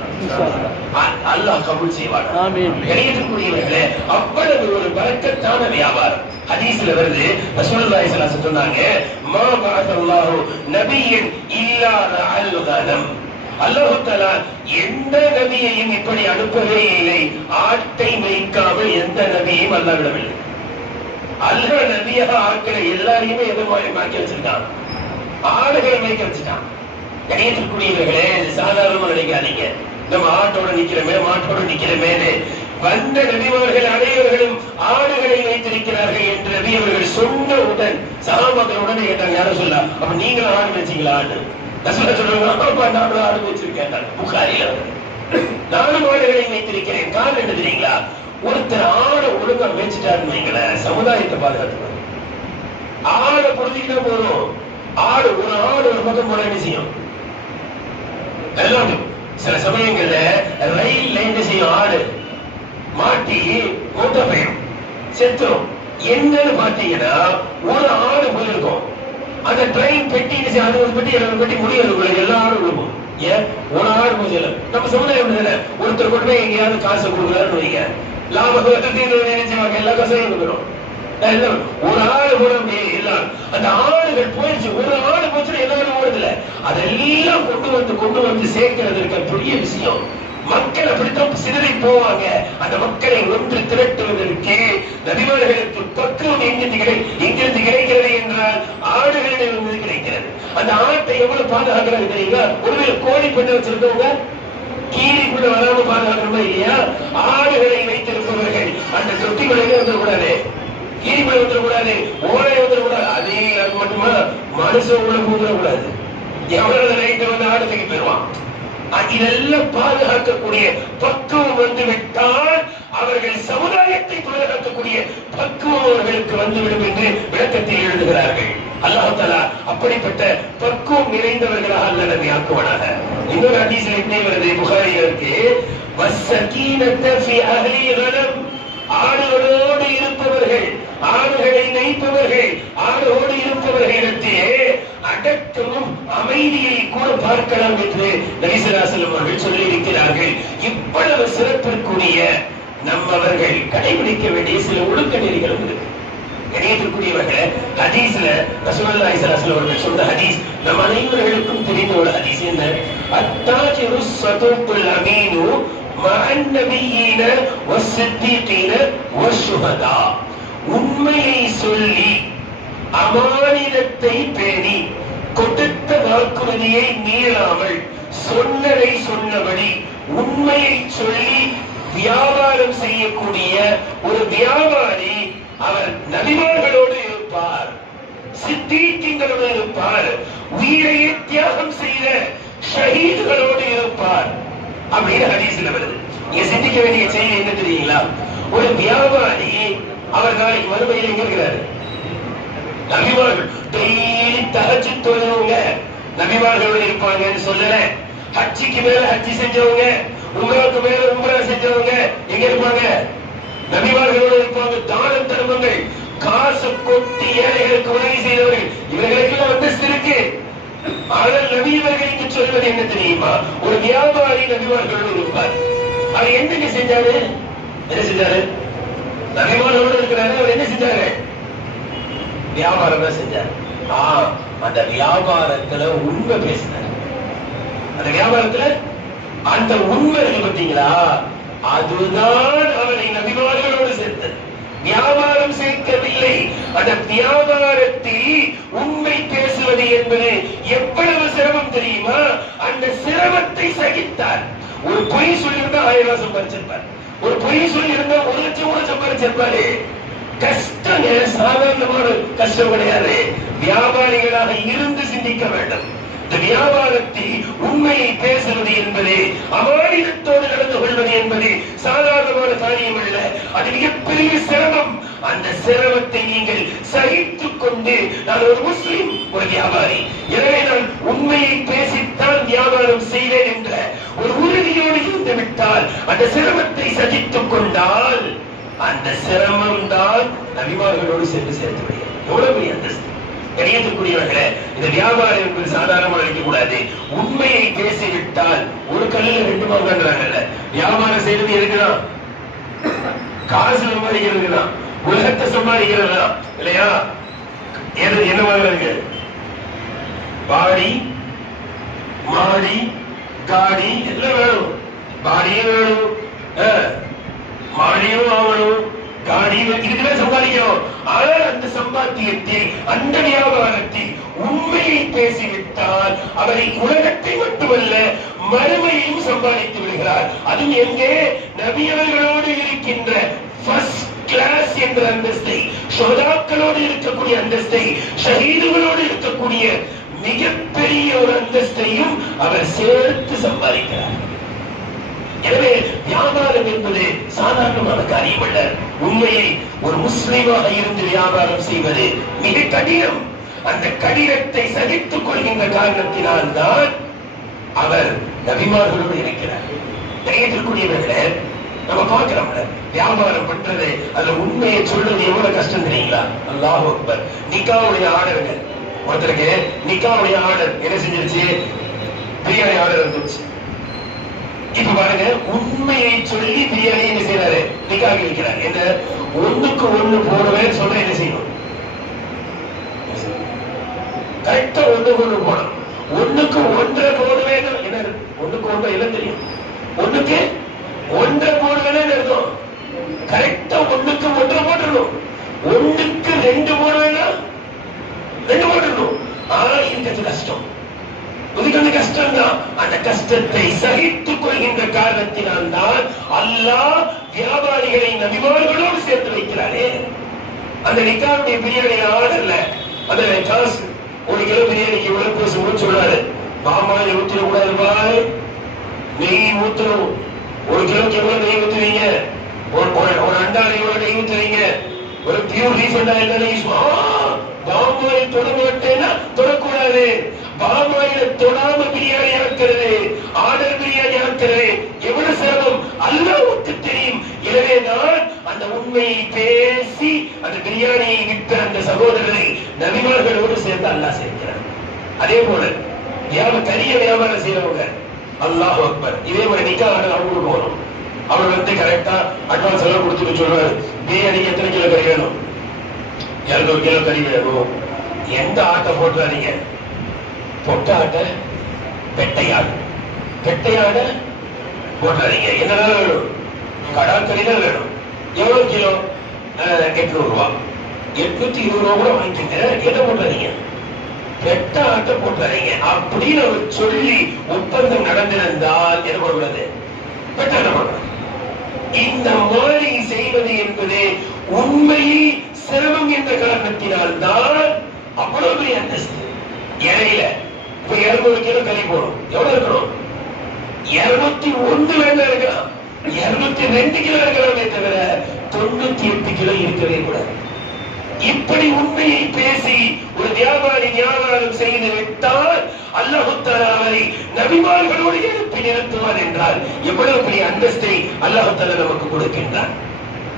அல்லாஹ் கபூல் செய்வார். ஆமீன். கணியத்துக்குரியவர்களே, அவ்வளவு ஒரு பரக்கத்தான வியாபாரம். ஹதீஸ்ல வருது, ரசூலுல்லாஹி ஸல்லல்லாஹு அலைஹி வஸல்லம் சொன்னாங்க, மா பஅதல்லாஹு நபியன் இல்லா ரஅல் கனம். அல்லாஹ் தஆலா எந்த நபியையும் இப்படி அனுப்பவே இல்லை, ஆட்டை மேய்க்காமல் எந்த நபியையும் அல்லாஹ் விடவில்லை. அல்லாஹ் நபியாக ஆட்களை எல்லாரையுமே எது மாதிரி மாற்றி வச்சிருக்கான்? ஆடுகளை மேய்க்க வச்சுட்டான். கணியத்திற்குரியவர்களே, சாதாரணமா நினைக்காதீங்க. நம்ம ஆட்டோட நிக்கிறோமே, மாட்டோட நிக்கிறோமேன்னு வந்த நபிமார்கள் அனைவர்களும் ஆடுகளை வைத்திருக்கிறார்கள் என்று நபி அவர்கள் சொன்னவுடன் சஹாபாக்கள் உடனே கேட்டாங்க, யாரும் சொல்ல, அப்ப நீங்களும் ஆடு வச்சீங்களான்னு. சொல்றாங்க, நானும் ஆடு வச்சிருக்கேன். புகாரில நானும் ஆடுகளை வைத்திருக்கிறேன். காரணம் என்ன தெரியுங்களா? ஒருத்தர் ஆடை ஒழுங்கா மேய்ச்சிட்டாருன்னு வைங்களேன், சமுதாயத்தை பாதுகாத்துவாங்க. ஆடை பொறுத்திக்கிட்டா போதும். ஆடு ஒரு பக்கம் போன என்ன செய்யும்? எல்லாம் சில சமயங்கள்ல ரயில் என்ன செய்யும்? ஆடு மாட்டி மூட்டை பயம் செத்துரும். என்னன்னு பாத்தீங்கன்னா, ஒரு ஆடு போயிருக்கும். அந்த ட்ரெயின் பெட்டி அது ஒரு பெட்டி 70 பெட்டி முடியாது. எல்லா ஆடும் விழுக்கும். ஏன்? ஒரு ஆடு போச்சு. நம்ம சமுதாயம் ஒருத்தர் கொண்டு போய் எங்கேயாவது காசு கொடுக்குறாருன்னு வைங்க, லாபம் நினைச்சுவாங்க, எல்லா காசையும் கொடுக்குறோம். ஒரு ஆடு கூட எல்லாம் அந்த ஆடுகள் போயிடுச்சு. ஒரு ஆடு போச்சுன்னா எல்லாரும் ஓடுதுல. அதெல்லாம் கொண்டு வந்து சேர்க்கிறது இருக்க பெரிய விஷயம். மக்கள் அப்படித்தான் சிதறி போவாங்க. அந்த மக்களை ஒன்று திரட்டுவதற்கு நபிமார்களுக்கு பக்குவம் எங்கிருந்து கிடைக்கிறது என்றால் ஆடுகளிடம் கிடைக்கிறது. அந்த ஆட்டை எவ்வளவு பாதுகாக்கிறது தெரியுங்களா? ஒருவேளை கோழி பண்ண வச்சிருக்கவங்க கீரிக்குள்ள வராம பாதுகாக்கிறோமா இல்லையா? ஆடுகளை வைத்திருப்பவர்கள் அந்த தொட்டிகளிலே வந்துடக்கூடாது, கீரிக்குள்ள வந்துடக்கூடாது, ஓலை வந்துடக்கூடாது. அதே அது மட்டுமா, மனுஷன் உள்ள போகக்கூடாது. எவ்வளவு நைட்டு வந்து ஆடு தூக்கி போயிடுவான். இதெல்லாம் பாதுகாக்கக்கூடிய பக்குவம் வந்துவிட்டால் அவர்கள் சமுதாயத்தை பாதுகாக்கக்கூடிய பக்குவம் அவர்களுக்கு வந்துவிடும் என்று விளக்கத்தில் எழுதுகிறார்கள். அல்லாஹ் தஆலா அப்படிப்பட்ட பக்குவம் நிறைந்தவர்களாக அல்லாஹ் நம்மை ஆக்குவானாக. இன்னொரு ஹதீஸில் இப்படி வருது, புகாரியில் இருக்கு, வஸ்ஸகீனத ஃபீ அஹ்லி கனம், ஆடுகளோடு இருப்பவர்கள், ஆடுகளை மேய்ப்பவர்கள், ஆடோடு இருப்பவர்களிடத்திலே அடக்கமும் அமைதியை கூட பார்க்கலாம் என்று நபி ஸல்லல்லாஹு அலைஹி வஸல்லம் அவர்கள் சொல்லி இருக்கிறார்கள். இவ்வளவு சிறப்பிற்குரிய நம்மவர்கள் கடைபிடிக்க வேண்டிய சில ஒழுக்க நெறிகளும் இருக்கு. கணியத்திற்குரியவர்களே, ஹதீஸ்ல ரசூலுல்லாஹி ஸல்லல்லாஹு அலைஹி வஸல்லம் அவர்கள் சொன்ன ஹதீஸ் நம் அனைவர்களுக்கும் தெரிந்த ஒரு ஹதீஸ். என்ன? அத்தாஜிரு ஸதூக்குல் அமீனு மஅன் நபியீன வஸ்ஸித்தீகீன வஷ்ஷுஹதா, உண்மையை சொல்லி அமானிதத்தை பேணி கொடுத்த வாக்குறுதியை மீறாமல் சொன்னதை சொன்னபடி உண்மையை சொல்லி வியாபாரம் செய்யக்கூடிய ஒரு வியாபாரி அவர் நபிமார்களோடு இருப்பார், சித்தீக்கங்களோடு இருப்பார், உயிரையே தியாகம் செய்த ஷஹீதுகளோடு இருப்பார் அப்படின்னு ஹதீஸ்ல வருது. நீங்க சிந்திக்க வேண்டிய செய்தி என்ன தெரியுங்களா? ஒரு வியாபாரி அவர் நாளைக்கு மறுமையில் எங்க இருக்கிறாரு? நபிமார்கள் டெய்லி தஹஜ்ஜுத் தொழுறவங்க நபிமார்களோடு இருப்பாங்கன்னு சொல்லல. ஹஜ்ஜிக்கு மேல ஹஜ்ஜி செஞ்சவங்க, உம்ராவுக்கு மேல உம்ரா செஞ்சவங்க எங்க இருப்பாங்க? நபிமார்களோடு இருப்பாங்க. தான தர்மங்கள், காசு கொட்டி ஏழைகளுக்கு உதவி செய்தவர்கள், இவர்களுக்கெல்லாம் அந்தஸ்து இருக்கு. ஆனால் நபிமார்கள் இங்கு சொல்வது என்ன தெரியுமா? ஒரு வியாபாரி நபிமார்களோடு இருப்பார். அவர் என்னங்க செஞ்சாரு? என்ன செஞ்சாரு? நபிமார்களோடு இருக்கிறாரு. அவர் என்ன செஞ்சாரு? வியாபாரம் தான் செஞ்சாரு. அந்த வியாபாரத்துல உண்மை பேசினார். அந்த வியாபாரத்துல அந்த உண்மை இருக்கு பார்த்தீங்களா, அதுதான் அவரை நபிமார்களோடு சேர்த்தது. வியாபாரம் சேர்க்கவில்லை. அந்த வியாபாரத்தில் உண்மை பேசுவது என்பது எவ்வளவு சிரமம் தெரியுமா? அந்த சிரமத்தை சகித்தார். ஒரு பொய் சொல்லியிருந்தா 1000 சம்பாதிச்சிருப்பார். ஒரு பொய் சொல்லியிருந்தா 1 லட்சம் கூட சம்பாதிச்சிருப்பாரு. கஷ்டம் சாதாரணமான கஷ்டம் கிடையாது. வியாபாரிகளாக இருந்து சிந்திக்க வேண்டும். இந்த வியாபாரத்தில் உண்மையை பேசுவது என்பது, அமானிதத்தோடு நடந்து கொள்வது என்பது சாதாரணமான காரியம் அல்ல. அது மிகப்பெரிய சிரமம். அந்த சிரமத்தை நீங்கள் சகித்துக் கொண்டு, நான் ஒரு முஸ்லிம், ஒரு வியாபாரி, எனவே நான் உண்மையை பேசித்தான் வியாபாரம் செய்வேன் என்ற ஒரு உறுதியோடு இருந்து விட்டால், அந்த சிரமத்தை சகித்துக் கொண்டால், அந்த சிரமம் தான் நபிமார்களோடு சென்று சேர்த்து விடுகிறது. எவ்வளவு பெரிய அந்தஸ்து! கணியத்திற்குரியவர்களே, இந்த வியாபாரம் என்பது சாதாரணமாக நினைக்கக்கூடாது. உண்மையை பேசிவிட்டால் ஒரு கல்லுல 2 மாங்கான்றாங்கல்ல. வியாபாரம் செய்வது எதுக்குதான்? காசு சம்பாதிக்கிறது தான், உலகத்தை சம்பாதிக்கிறது தான் இல்லையா? என்ன வாங்குறது? பாடி, மாடி, காடி எல்லாம் வேணும். பாடியும் வேணும், மாடியும் வாங்கணும், காடியில் இதுக்குதான் சம்பாதிக்கிறோம். ஆனால் அந்த சம்பாத்தியத்தில், அந்த வியாபாரத்தில் உண்மையை பேசிவிட்டால் அவரை உலகத்தை மட்டுமல்ல மறுமையையும் சம்பாதித்து விடுகிறார். அதுவும் எங்கே? நபியவர்களோடு இருக்கின்ற ஃபர்ஸ்ட் கிளாஸ் என்ற அந்தஸ்தை, ஷஹதாக்களோடு இருக்கக்கூடிய அந்தஸ்தை, ஷஹீதுகளோடு இருக்கக்கூடிய மிகப்பெரிய ஒரு அந்தஸ்தையும் அவர் சேர்த்து சம்பாதிக்கிறார். எனவே வியாபாரம் என்பது சாதாரணமான காரியம் அல்ல. உண்மையை ஒரு முஸ்லிமாக இருந்து வியாபாரம் செய்வது மிக கடினம். அந்த கடினத்தை சகித்துக் கொள்கின்ற காரணத்தினால் தான் அவர் நபிமார்களோடு இருக்கிறார். தெரியக்கூடியவர்களே, நம்ம பார்க்கிறோம்ல, வியாபாரம் பண்றது, அதுல உண்மையை சொல்றது எவ்வளவு கஷ்டம் தெரியுங்களா? அல்லாஹ் அக்பர். நிக்காவுடைய ஆர்டர்கள், ஒருத்தருக்கு நிக்காவுடைய ஆர்டர் என்ன செஞ்சிருச்சு? பிரியாணி ஆர்டர் வந்துருச்சு. இப்ப பாருங்க, உண்மையை சொல்லி பிரியாணி என்ன செய்யறாரு? நிக்காக வைக்கிறார். என்ன ஒண்ணுக்கு ஒண்ணு போடுவேன்னு சொல்ற என்ன செய்யணும்? கரெக்டா ஒண்ணுக்கு ஒண்ணு போனோம். ஒண்ணுக்கு ஒன்றை போடுவேன். என்ன ஒண்ணுக்கு ஒன்று எல்லாம் தெரியும். ஒண்ணுக்கு ஒன்றை போடுவேன்னு இருக்கும். கரெக்டா ஒண்ணுக்கு ஒன்றை போட்டுடணும். ஒண்ணுக்கு ரெண்டு போடுவேன்னா ரெண்டு போட்டுடணும். ஆனா இருக்கிறது கஷ்டம். கொஞ்சம் கஷ்டம் தான். அந்த கஷ்டத்தை சகித்துக் கொள்கின்ற காரணத்தினால் தான் அல்லாஹ் வியாபாரிகளை நபிமார்களோடு சேர்த்து வைக்கிறாரே. அந்த நிக்காவுடைய பிரியாணி ஆர்டர்ல அந்த காசு, ஒரு கிலோ பிரியாணிக்கு இவ்வளவு பேசும்போது சொல்றாரு, பாமாயில் ஊத்திடக்கூடாது பாய், நெய் ஊத்தணும். ஒரு கிலோக்கு எவ்வளவு நெய் ஊத்துவீங்க? ஒரு அண்டால எவ்வளவு நெய் ஊத்துவீங்க? ஒரு பியூர் ரீஃபண்ட் ஆயில் நெய். பாமாயில் தொட மாட்டேன்னா தொடக்கூடாது. பாமாயில தொடாம பிரியாணி ஆக்கிறது, ஆர்டர் பிரியாணி ஆக்கிறது எவ்வளவு சிரமம் அல்லாஹ்வுக்கு தெரியும். எனவே நான் அந்த உண்மையை பேசி அந்த பிரியாணியை விற்ற அந்த சகோதரரை நபிமார்களோடு சேர்த்து அல்லாஹ் சேர்க்கிறார். அதே போல கரிய வியாபாரம் செய்யறவங்க, அல்லாஹ் அக்பர், இதே மாதிரி நிக்கா ஆர்டர் அவங்களுக்கு போகணும். அவர் வந்து கரெக்டா அட்வான்ஸ் எல்லாம் கொடுத்துட்டு சொல்றாரு, பிரியாணிக்கு எத்தனை கிலோ கறி வேணும்? 200 கிலோ கறி வேணும். எந்த ஆட்டை போட்டுறாதீங்க? பொட்ட ஆட்டை, பெட்டையாடு. பெட்டையாட போட்டுறாதீங்க. என்னதான் வேணும்? கடாக்கறி தான் வேணும். எவ்வளவு கிலோ? 800 ரூபாய். 820 ரூபாய் கூட வாங்கிக்கங்க. எதை போட்டுறாதீங்க? பெட்ட ஆட்டை போட்டுறாதீங்க அப்படின்னு அவர் சொல்லி ஒப்பந்தம் நடந்திருந்தால் என்ன பண்ணுவது? பெட்டாட்ட போடுறது. இந்த மாதிரி செய்வது என்பது உண்மையில் சிரமம் என்ற காரணத்தினால் தான் அவ்வளவு பெரிய அந்தஸ்து. இடையில இப்ப 200 கிலோ கறி போடும். எவ்வளவு இருக்கணும்? 201 வேணா இருக்கலாம், 202 கிலோ இருக்கலாமே தவிர 98 கிலோ இருக்கவே கூடாது. இப்படி உண்மையை பேசி ஒரு வியாபாரி வியாபாரம் செய்து விட்டால் அல்லாஹ் தஆலா அவரை நபிமார்களோடு எழுப்பி நிறுத்துவார் என்றால் எவ்வளவு பெரிய அந்தஸ்தை அல்லாஹ் தஆலா நமக்கு கொடுக்கின்றார்.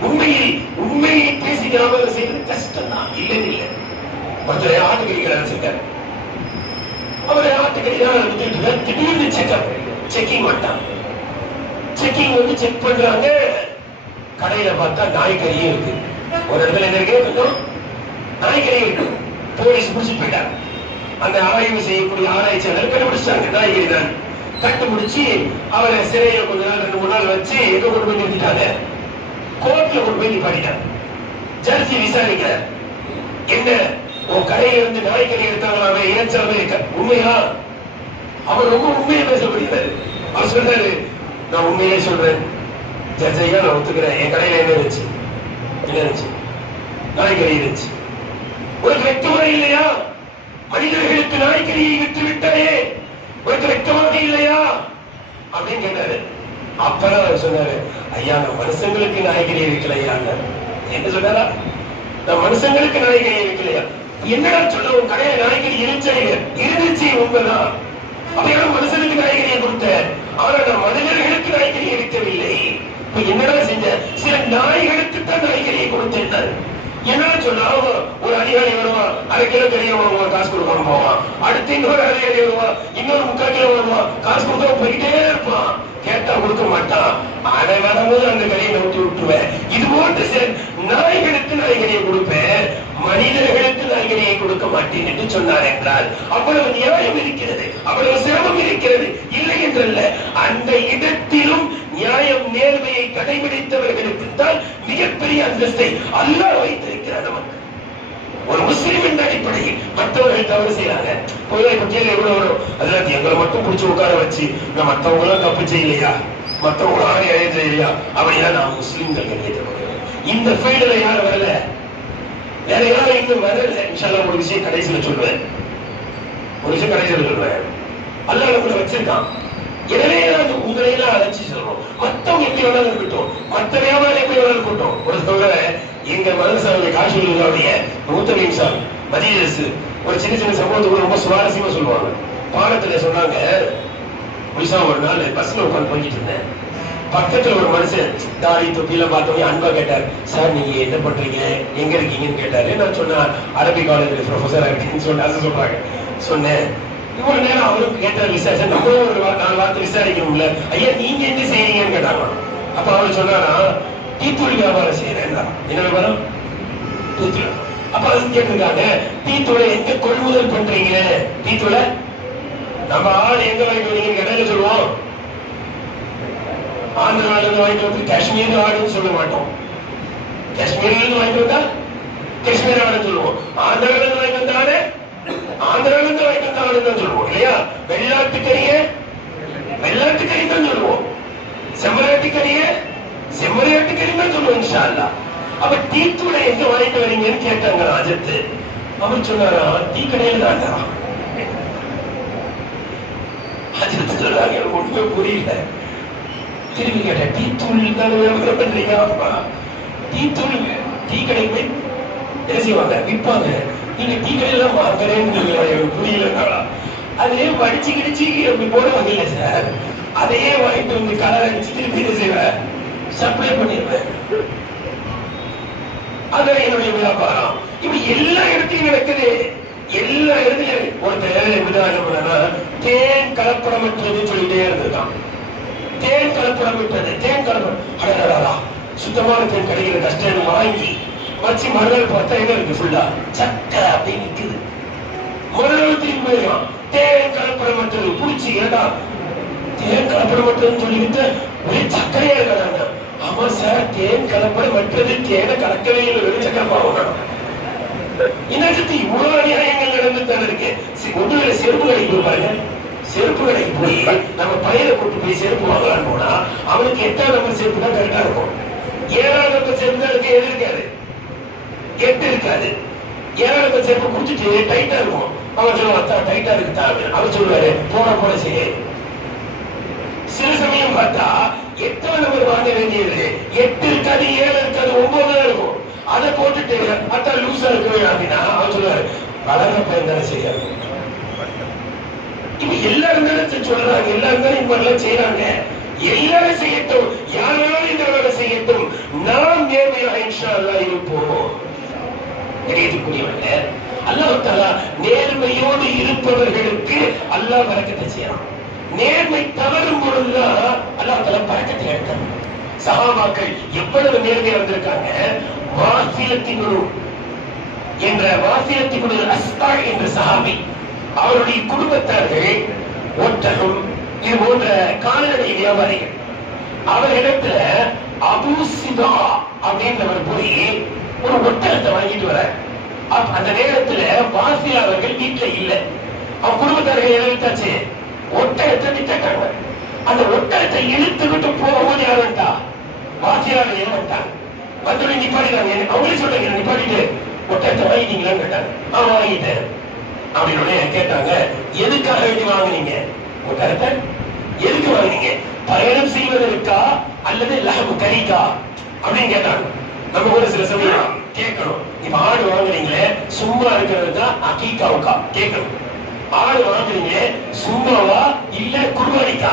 உண்மையில் உண்மையை பேசி வியாபாரம் செய்வது கஷ்டம் தான், இல்லை. ஒருத்தர் ஆட்டுக்கறிகளை வச்சிருக்காரு. அவரை ஆட்டுக்கறிதான் திடீர்னு செக்கிங் வந்துட்டான். செக்கிங் வந்து செக் பண்றாங்க. கடையில பார்த்தா நாய்கறியும் இருக்கு. ஒரு இடத்துல என்ன இருக்கு? கொஞ்சம் நாய்கறி இருக்கு. போலீஸ் பிடிச்சிட்டு போயிட்டாங்க. அந்த ஆய்வு செய்யக்கூடிய ஆராய்ச்சியாளர் கண்டுபிடிச்சாங்க நாய்கறி தான். கண்டுபிடிச்சு அவரை சிறையில கொஞ்ச நாள் 2-3 நாள் வச்சு எங்க கொண்டு போய் நிறுத்திட்டாங்க? கோர்ட்ல கொண்டு போய் நிப்பாட்டிட்டாங்க. ஜட்ஜி விசாரிக்கிறார், என்ன உன் கடையில இருந்து நாய்கறி எடுத்தாங்களாமே, இறைச்சாமே இருக்க உண்மையா? அவர் ரொம்ப உண்மையை பேச முடியாது. அவர் சொல்றாரு, நான் உண்மையே சொல்றேன் ஜட்ஜ் ஐயா, நான் ஒத்துக்கிறேன். என் கடையில என்ன இருந்துச்சு? என்ன இருந்துச்சு? நாய்கறி இருந்துச்சு. உனக்கு வெட்கமா இல்லையா? மனிதர்களுக்கு நாய்கறியை விட்டு விட்டாயே, உனக்கு வெட்கமாக இல்லையா அப்படின்னு கேட்டாரு. அப்பதான் அவர் சொன்னாரு, ஐயா நான் மனுஷங்களுக்கு நாய்கறியை வைக்கலையா? என்ன சொன்னாரா? நான் மனுஷங்களுக்கு நாய்கறியை வைக்கலையா? என்னடா சொல்ல, உன் கடையில நாய்கறி இருந்துச்சு உண்மைதான். அப்படியே மனுஷனுக்கு நாய்கறியை கொடுத்த, ஆனா நான் மனிதர்களுக்கு நாய்கறியை வைக்கவில்லை. இப்ப என்னடா செஞ்ச? சில நாய்களுக்கு தான் நாய்கறியை கொடுத்தேன். என்னடா சொல்ல, ஒரு அதிகாரி வருவான், 1/2 கிலோ கறியை வாங்குவான், காசு கொடுக்கணும் போவான். அடுத்து இன்னொரு அதிகாரி வருவான், இன்னொரு 3/4 கிலோ வருவான், காசு கொடுக்க போயிட்டே இருப்பான். கேட்டா கொடுக்க மாட்டான். அதை வரும்போது அந்த கறியை நோட்டி விட்டுருவேன். இது போன்று சில நாய்களுக்கு நாய்கறியை கொடுப்பேன், மனிதர்களுக்கு நாய்கறியை கொடுக்க மாட்டேன் என்று சொன்னார் என்றால் அவ்வளவு நியாயம் இருக்கிறது, அவ்வளவு சிரமம் இருக்கிறது. இல்லை என்றல்ல, அந்த இடத்திலும் நியாயம் நேர்மையை கடைபிடித்தவர்களுக்கு தான் மிகப்பெரிய அந்தஸ்தை அல்லாஹ் வைத்திருக்கிறார். நமக்கு ஒரு முஸ்லிம் என்ற அடிப்படையில் மற்றவர்கள் தவறு செய்யறாங்க. எவ்வளவு வரும், அதுல எங்களை மட்டும் பிடிச்சி உட்கார வச்சு நான் மற்றவங்களும் தப்பு செய்யலையா, மற்றவங்களும் ஆணையம் செய்யலையா அப்படின்னா நான் முஸ்லிம்கள் கண்ணியத்தை இந்த ஃபீல்டுல யாரும் வரல, வேற யாரும் இன்னும் வரல. இன்ஷால்லா ஒரு விஷயம் கடைசியில சொல்லுவேன், அல்லாஹ் நம்மள வச்சிருக்கான். எனவே உங்களை எல்லாம் அழைச்சி சொல்றோம். மத்தவங்க எப்படி வேணாலும் இருக்கட்டும், மத்த வியாபாரம் எப்படி வேணாலும் இருக்கட்டும். ஒரு சொல்ற எங்க மதரசாவுடைய காஷ்மீருடைய மூத்தவீம் சார் மஜீஸ் ஒரு சின்ன சின்ன சம்பவத்துக்கு ரொம்ப சுவாரஸ்யமா சொல்லுவாங்க. பாடத்துல சொன்னாங்க, ஒரு நாள் பஸ்ல உட்காந்து போய்கிட்டு இருந்தேன். பக்கத்துல ஒரு மனுஷன் தாடி தொப்பிலாம் பார்த்தோம் அன்பா கேட்டார், சார் நீங்க என்ன பண்றீங்க, எங்க இருக்கீங்கன்னு கேட்டாரு. நான் சொன்ன அரபி காலேஜ் ப்ரொஃபஸர் இருக்கீங்கன்னு சொல்றாங்க. சொன்னேன். இவ்வளவு நேரம் அவருக்கு கேட்ட விசாரிச்சா நம்ம ஒரு 4 வார்த்தை விசாரிக்கணும்ல, ஐயா நீங்க என்ன செய்யறீங்கன்னு கேட்டாங்க. அப்ப அவர் சொன்னாரா, டீத்தூள் வியாபாரம் செய்யறேன். என்ன வியாபாரம்? டீத்தூள். அப்ப அது கேட்டிருக்காங்க, டீத்தூளை எங்க கொள்முதல் பண்றீங்க? டீத்தூளை நம்ம ஆள் எங்க வாங்கிட்டு வரீங்கன்னு கேட்டாங்க சொல்லுவோம், ஆந்திரால இருந்து வாங்கிட்டு வந்து காஷ்மீர் ஆடுன்னு சொல்ல மாட்டோம். காஷ்மீர்ல இருந்து வாங்கிட்டு வந்தா காஷ்மீர் ஆடுன்னு சொல்லுவோம். ஆந்திரால இருந்து வாங்கிட்டு வந்தாரு ஆந்திரால இருந்து வாங்கிட்டு வந்த ஆடுன்னு சொல்லுவோம் இல்லையா? வெள்ளாட்டுக்கறிய வெள்ளாட்டுக்கறி தான் சொல்லுவோம். செம்மறியாட்டுக்கறிய செம்மறியாட்டுக்கறி தான் சொல்லுவோம் இன்ஷா அல்லாஹ். அப்ப டீத்தூளை எங்க வாங்கிட்டு வரீங்கன்னு கேட்டாங்க ராஜத்து. அவர் சொன்னாரா, டீ கடையில் தான். ராஜத்து சொல்றாங்க, எனக்கு ஒண்ணுமே புரியல. திரும்பி கேட்டேன், டீ தூள் தான் வியாபாரம் பண்றீங்க? டீ தூள் டீ கடைக்கு போய் என்ன செய்வாங்க, விற்பாங்க. நீங்க டீ கடையெல்லாம் வாங்குறேன்னு புரியல. அதே வடிச்சு கிடிச்சு அப்படி போடுவாங்க இல்ல சார், அதையே வாங்கிட்டு வந்து கலர் அடிச்சு திருப்பி என்ன செய்வேன், சப்ளை பண்ணிடுவேன். அதான் என்னுடைய வியாபாரம். இப்படி எல்லா இடத்தையும் நடக்குது. எல்லா இடத்துலயும் ஒருத்தர் என்ன பண்ணா, தேன் கலப்படமற்றது சொல்லிட்டே இருந்திருக்கான். தேன் கலப்படம் விட்டது, தேன் கலப்படம். அடடா, சுத்தமான தேன் கிடைக்கிற கஷ்டம் வாங்கி வச்சு மறுநாள் பார்த்தா என்ன இருக்கு, ஃபுல்லா சக்கரை அப்படி நிக்குது. மறுநாள் திரும்பி போயிடும், தேன் கலப்படம் விட்டது. புடிச்சு ஏடா தேன் கலப்படம் விட்டதுன்னு சொல்லிக்கிட்டு ஒரே சக்கரையா இருக்காங்க. ஆமா சார், தேன் கலப்படம் விட்டது, தேனை கலக்கவே இல்லை, வெறும் சக்கரை பாவம். இன்னும் இவ்வளவு அநியாயங்கள் நடந்து தான் இருக்கு. ஒன்றுல செருப்பு கடைக்கு பாருங்க, செருப்பு கடைக்கு போய் நம்ம பையனை கூட்டு போய் செருப்பு வாங்கலான்னு போனா அவனுக்கு 8ஆம் நம்பர் செருப்பு தான் கரெக்டா இருக்கும். 7ஆம் நம்பர் செருப்பு தான் இருக்கு, எது இருக்காது, 8 இருக்காது. 7ஆம் நம்பர் செருப்பு குடிச்சிட்டு டைட்டா இருக்கும். அவன் சொல்லுவான், டைட்டா இருக்கு தான். அவன் சொல்லுவாரு, போட செய்ய. சில சமயம் பார்த்தா 8ஆம் நம்பர் வாங்க வேண்டியது 8 இருக்காது, 7 இருக்காது, 9 தான் இருக்கும். அதை போட்டுட்டு அத்தா லூசா இருக்கு அப்படின்னா அவன் சொல்லுவாரு, வளர்ந்த பையன் தானே சரியா இருக்கும். இப்ப எல்லாரும் தானே சொல்றாங்க, எல்லாரும் தானே இப்ப எல்லாம் செய்யறாங்க. எல்லாரும் செய்யட்டும், யாராலும் இந்த வேலை செய்யட்டும், நாம் நேர்மையாக இன்ஷா அல்லாஹ் இருப்போம். நிறையத்துக்குரியவங்க அல்லாஹ் தஆலா நேர்மையோடு இருப்பவர்களுக்கு அல்லாஹ் பரக்கத்தை செய்யறான். நேர்மை தவறும் பொழுதுதான் அல்லாஹ் தஆலா பரக்கத்தை எடுக்கிறான். சஹாபாக்கள் எவ்வளவு நேர்மையா வந்திருக்காங்க. வாசிலத்தின் அஸ்தா என்ற சஹாபி, அவருடைய குடும்பத்தார்கள் ஒட்டகம் இது போன்ற கால்நடை வியாபாரிகள். அவரிடத்துல அபூ சிதா அப்படின்றவர் போய் ஒரு ஒட்டகத்தை வாங்கிட்டு வர. அந்த நேரத்துல வாசியா அவர்கள் வீட்டுல இல்ல. அவன் குடும்பத்தார்கள் எழுத்தாச்சு, ஒட்டகத்தை விட்டாங்க. அந்த ஒட்டகத்தை இழுத்து விட்டு போகும்போது யார் வந்துட்டா, வாசியார்கள் ஏன் வந்து நிப்பாட்டிட்டாங்க. அவங்களே சொல்றாங்க, நிப்பாட்டிட்டு ஒட்டகத்தை வாங்கிட்டீங்களான்னு கேட்டாங்க. அவன் வாங்கிட்டேன் அப்படின்னு கேட்டாங்க. எதுக்காக வேண்டி வாங்கினீங்க ஒட்டகத்தை? எதுக்கு வாங்கினீங்க? பயணம் செய்வதற்கா அல்லது லஹம் கறிக்கா அப்படின்னு கேட்டாங்க. நம்ம கூட சில சமயம் கேட்கணும், இப்ப ஆடு வாங்குறீங்களே சும்மா இருக்கிறது தான் அகீகாவுக்கா கேட்கணும். ஆடு வாங்குறீங்க சும்மாவா இல்ல குர்பானிக்கா?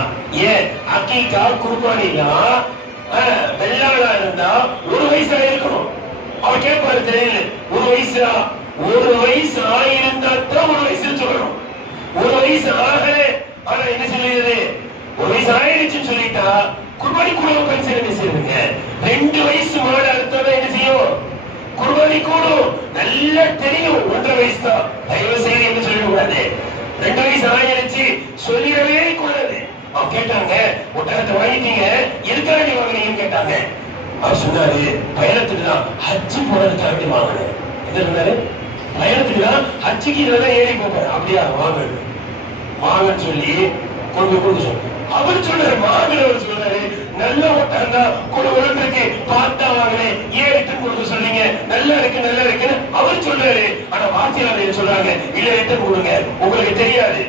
ஏன் அகீகா குர்பானிக்கா வெள்ளாடா இருந்தா 1 வயசா இருக்கணும். அவன் கேட்பாரு, தெரியல 1 வயசா? 1 வயசு ஆயிருந்தா தான் 1 வயசுன்னு சொல்லணும். 1 வயசு ஆகல, ஆனா என்ன சொல்லிடுது, 1 வயசு ஆயிடுச்சுன்னு சொல்லிட்டா குர்பானி கூடும். பரிசு என்ன செய்யுங்க, 2 வயசு மாடு அறுத்தா என்ன செய்யும், குர்பானி கூடும். நல்லா தெரியும் 1.5 வயசு தான். தயவு செய்து என்ன சொல்லிடக்கூடாது, 2 வயசு ஆயிடுச்சு சொல்லிடவே கூடாது. அவங்க கேட்டாங்க, ஒட்டகத்தை வாங்கிட்டீங்க, எதுக்காக வாங்கினீங்கன்னு கேட்டாங்க. அவர் சொன்னாரு, பயணத்துக்கு தான், ஹஜ்ஜு போறதுக்காக வாங்கினேன். என்ன சொன்னாரு? பயணத்துக்கு தான், ஹஜ்ஜுக்கு இதுல ஏறி போறேன். அப்படியா, வாங்கன்னு சொல்லி கொண்டு சொன்னார். அவர் சொன்னாரு, வாங்கினவர் சொன்னாரு, நல்ல ஒட்டகம் தான், கூட உடம்புக்கு பார்த்தா வாங்கினேன், ஏன் ரிட்டர்ன் கொடுக்க சொன்னீங்க, நல்லா இருக்கு அவர் சொல்றாரு. ஆனா வாத்தியாளர் சொல்றாங்க, இல்ல ரிட்டர்ன் கொடுங்க, உங்களுக்கு தெரியாது,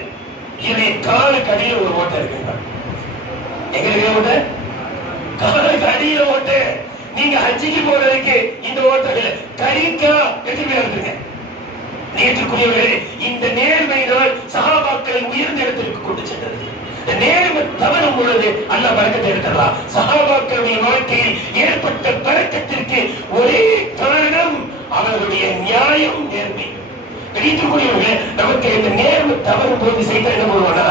இது காலுக்கு அடியில் ஒரு ஓட்டை இருக்கு. எங்களுக்கு ஓட்ட, காலுக்கு அடியில ஓட்டை. நீங்க ஹஜ்ஜிக்கு போறதுக்கு இந்த ஓட்டைகளை கறிக்கா எதிர்மையா இருக்குங்க. நேற்றுக்குரியவர்களே, இந்த நேர்மைதான் சஹாபாக்களை உயர்ந்த இடத்திற்கு கொண்டு சென்றது. நேர்மை தவறும் பொழுது அல்லாஹ் பரக்கத்தை எடுத்துடலாம். சஹாபாக்களுடைய வாழ்க்கையில் ஏற்பட்ட பரக்கத்திற்கு ஒரே காரணம் அவர்களுடைய நியாயம், நேர்மை. நேற்றுக்குரியவர்களே, நமக்கு இந்த நேர்மை தவறும் போது செய்த என்ன பண்ணுவானா,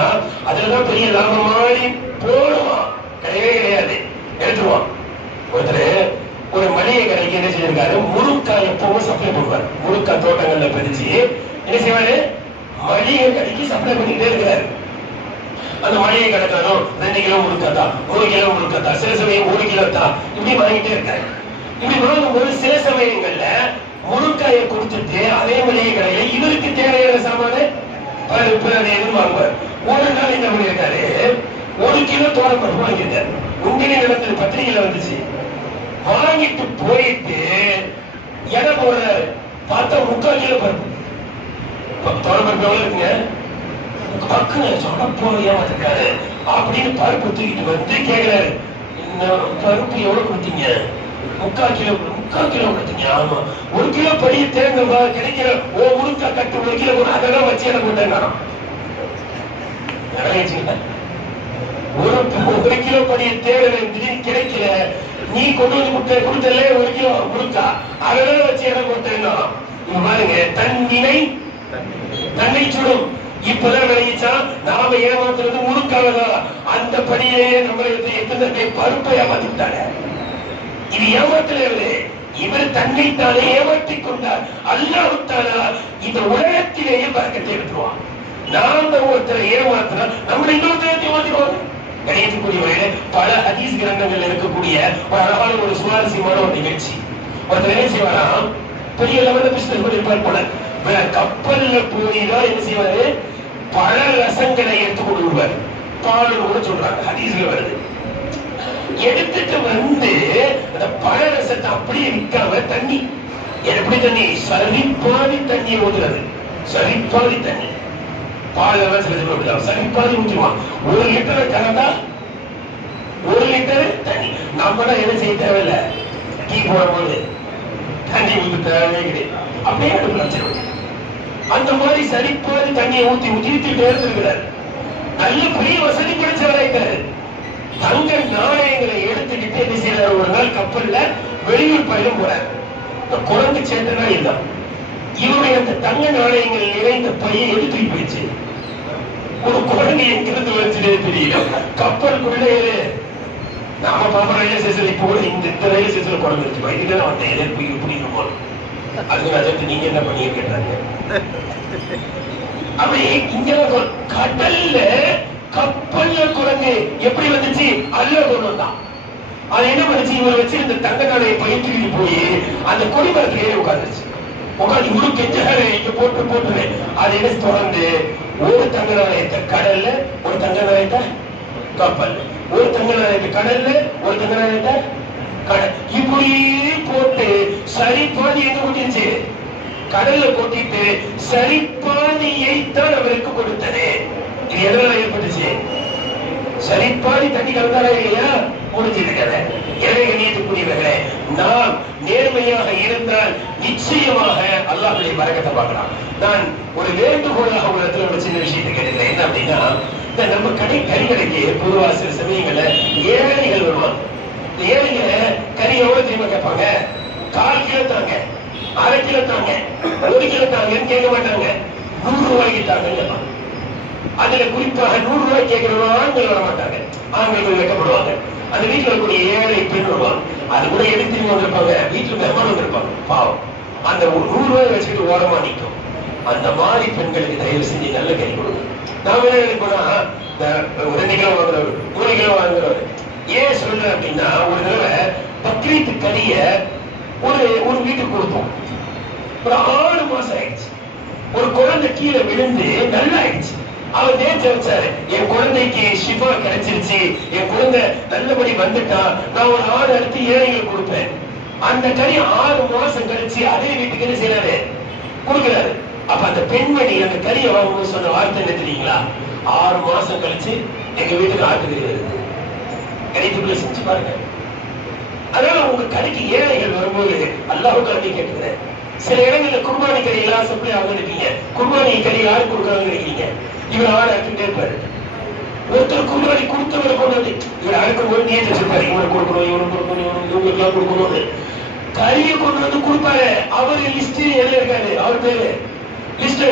அதுலதான் பெரிய லாபம் மாதிரி போடுவான். கிடையவே கிடையாது, எடுத்துருவான். ஒருத்தர் ஒரு மளிகை கடைக்கு என்ன செய்யிருக்காரு, முருங்காய் எப்பவும் சப்ளை பண்ணுவார். முருங்காய் தோட்டங்கள்ல பதிச்சு என்ன செய்வாரு, மளிகை கடைக்கு சப்ளை பண்ணிட்டே இருக்கிறாரு. அந்த மளிகை கடைக்காரும் 2 கிலோ முருங்காய் தான், 1 கிலோ முருங்காய் தான், சில சமயம் 1 கிலோ தான், இப்படி வாங்கிட்டே இருக்காரு. இப்படி வாங்கும்போது சில சமயங்கள்ல முருங்காயை கொடுத்துட்டு அதே மளிகை கடையில இவருக்கு தேவையான சாமான பருப்பு அதை எதுவும் வாங்குவார். ஒரு நாள் என்ன பண்ணியிருக்காரு, 1 கிலோ தோரப்பருப்பு வாங்கியிருக்காரு. உண்மையிலே நடந்தது, பத்திரிகையில வந்துச்சு. வாங்கிட்டு போயிட்டு எடை போடுறாரு, பார்த்தா 3/4 கிலோ பருப்பு. தோரப்பருப்பு எவ்வளவு இருக்குங்க, ஏமாத்திருக்காரு அப்படின்னு பருப்பு தூக்கிட்டு வந்து கேட்கிறாரு, பருப்பு எவ்வளவு கொடுத்தீங்க? 3/4 கிலோ கொடுத்தீங்க. ஆமா, 1 கிலோ படி தேங்கவா கிடைக்கிற முழுக்கா கட்டு 1 கிலோ கூட அதெல்லாம் வச்சு எனக்கு போட்டேன். 1 கிலோ படிய தேவை திடீர்னு கிடைக்கல, நீ கொண்டு வந்து முட்டை கொடுத்தல 1 கிலோ முழுக்கா அதெல்லாம் வச்சு எனக்கு போட்டேன்னா பாருங்க, தன்னை சுடும். இப்பதான் விளைவிச்சா நாம ஏமாத்துறது முழுக்காவதான். அந்த படியே நம்மளை எத்தனை பருப்பை ஏமாத்திட்டாங்க. இது ஏமாத்தலே, இவர் தன்னைத்தானே ஏமாற்றிக் கொண்டார். அல்லாஹ்வுத்தாலா இந்த உலகத்திலேயே பரக்கத்தை எடுத்துருவான். நாம ஒருத்தரை ஏமாத்தினா நம்மளை இன்னொருத்தரை ஏமாத்திடுவாங்க. கணியத்துக்குரியவர்களே, பல ஹதீஸ் கிரந்தங்கள் இருக்கக்கூடிய ஒரு அழகான ஒரு சுவாரஸ்யமான ஒரு நிகழ்ச்சி. ஒருத்தர் என்ன செய்வாராம், பெரிய லெவல்ல பிசினஸ் பண்ணிருப்பார் போல. கப்பல்ல போய்தான் என்ன செய்வாரு, பல ரசங்களை எடுத்துக் கொண்டு வருவார். பால் கூட சொல்றாங்க, ஹதீஸ்ல வருது. எடுத்துட்டு வந்து அந்த பல ரசத்தை அப்படியே விற்காம தண்ணி, எப்படி தண்ணி, சரிப்பாதி தண்ணியை ஊத்துறது. சரிப்பாதி தண்ணி, பால் எல்லாம் சில சொல்ல சரிப்பாதி ஊற்றுவான். 1 லிட்டர் கலந்தா 1 லிட்டர் தண்ணி. நம்ம என்ன செய்ய தேவையில்லை, டீ போடும்போது தண்ணி ஊற்ற தேவையே கிடையாது, அப்படியே அடுப்பு. அந்த மாதிரி சரிப்பாதி தண்ணியை ஊத்தி ஊத்திட்டு இருந்திருக்கிறார். நல்ல பெரிய வசதி கிடைச்சவராயிட்டாரு. தங்க நாணயங்களை எடுத்துக்கிட்டு என்ன செய்யறாரு, ஒரு நாள் கப்பல்ல வெளியூர் பயணம் போறார். குரங்கு சேர்ந்தனா இதுதான். இவருடைய அந்த தங்க நாணயங்கள் நிறைந்த பையை எடுத்துட்டு போயிடுச்சு. ஒரு குரங்கு எங்கிருந்து வச்சுட்டே தெரியல. கப்பலுக்குள்ளே நாம பாப்பா ரயில்வே ஸ்டேஷன் இப்போ கூட இந்த ரயில்வே ஸ்டேஷன்ல குரங்கு வச்சு இதுதான் வந்தேன், எதிர்ப்பு இப்படி இருக்கும். அதுக்கு நான் நீங்க என்ன பண்ணி கேட்டாங்க. அப்படி இங்க கடல்ல கப்பல்ல குரங்கு எப்படி வந்துச்சு, அல்லாஹ் கொண்டு வந்தான். அது என்ன பண்ணுச்சு, இவர் வச்சு இந்த தங்க நாளையை பயிற்சிட்டு போய் அந்த கொடிமரத்திலேயே உட்காந்துச்சு. உட்காந்து இவரு கெஞ்சாரு, இங்க போட்டுருவேன். அது என்ன தொடர்ந்து ஒரு தங்க நாளையத்தை கடல்ல, ஒரு தங்க நாளையத்தை கப்பல், ஒரு தங்க நாளையத்தை கடல்ல, ஒரு தங்க நாளையத்தை கடல், இப்படி போட்டு சரிப்பாதி எங்க கொட்டிருச்சு, கடல்ல கொட்டிட்டு சரிப்பாதியை தான் அவருக்கு கொடுத்தது. இது எதனால ஏற்பட்டுச்சு, சரிப்பாதி தண்ணி கலந்தாரா இல்லையா, முடிஞ்சிருக்கிறது. எனவே கண்ணியத்துக்குரியவர்களே, நாம் நேர்மையாக இருந்தால் நிச்சயமாக அல்லாஹ்வுடைய பரக்கத்தை பார்க்கலாம். நான் ஒரு வேண்டுகோளாக ஒரு இடத்துல ஒரு சின்ன விஷயத்தை கேட்கிறேன். என்ன அப்படின்னா, நம்ம கறிக்கடைக்கு பொதுவாக சில சமயங்கள்ல ஏழைகள் வருவாங்க. இந்த ஏழைங்க கறி எவ்வளவு தெரியுமா கேட்பாங்க, 1/4 கிலோ தாங்க, 1/2 கிலோ தாங்க, 1 கிலோ தாங்கன்னு கேட்க மாட்டாங்க, 100 ரூபாய்க்கு தாங்கன்னு கேட்பாங்க. அதுல குறிப்பாக 100 ரூபாய் கேட்கிறவங்க ஆண்கள் வர மாட்டாங்க, ஆண்கள் வைக்கப்படுவாங்க. அந்த வீட்டுல இருக்கக்கூடிய ஏழை பெண் வருவாங்க, அது கூட எடுத்து வந்திருப்பாங்க, வீட்டுல மெஹமான் வந்திருப்பாங்க, பாவம் அந்த 100 ரூபாய் வச்சுக்கிட்டு ஓரமா நிற்கும். அந்த மாதிரி பெண்களுக்கு தயவு செஞ்சு நல்ல கறி கொடுங்க. நாம என்ன நினைப்போம்னா 2 கிலோ வாங்குறவர் 3 கிலோ வாங்குறவர். ஏன் சொல்றேன் அப்படின்னா, ஒரு தடவை பக்ரீத் கறிய ஒரு வீட்டுக்கு கொடுத்தோம். ஒரு 6 மாசம் ஆயிடுச்சு. ஒரு குழந்தை கீழே விழுந்து நல்லா ஆயிடுச்சு. அவர் நேற்று வச்சாரு, என் குழந்தைக்கு ஷிஃபா கிடைச்சிருச்சு, என் குழந்தை நல்லபடி வந்துட்டா, நான் ஒரு ஆடு அறுத்து ஏழைகள் கொடுப்பேன். அந்த கறி 6 மாசம் கழிச்சு அதே வீட்டுக்கு என்ன செய்யறாரு, கொடுக்கிறாரு. அப்ப அந்த பெண்மணி அந்த கறியை வாங்கும்போது சொன்ன வார்த்தை என்ன தெரியுங்களா? 6 மாசம் கழிச்சு எங்க வீட்டுக்கு ஆட்டுக்கறி வருது. கறிக்குள்ள செஞ்சு பாருங்க. அதனால உங்க கடைக்கு ஏழைகள் வரும்போது அல்லாஹ் கல்வி கேட்கிறேன். சில இடங்கள்ல குர்பானி கறி எல்லாம் சப்ளை ஆகிருக்கீங்க, குர்பானி கறி யாரு கொடுக்கறாங்க இருக்கீங்க, இவர் ஆடு அறுத்துட்டே இருப்பாரு. ஒருத்தர் குர்பானி கொடுத்தவரை கொண்டு வந்து இவர் அறுக்கும் போது நீட்டு வச்சிருப்பாரு, இவரை கொடுக்கணும், இவரை கொடுக்கணும், இவங்களுக்கு எல்லாம் கொடுக்கணும். கறியை கொண்டு வந்து கொடுப்பாரு. அவர் லிஸ்ட் எதுல இருக்காரு, அவர் பேரு லிஸ்ட்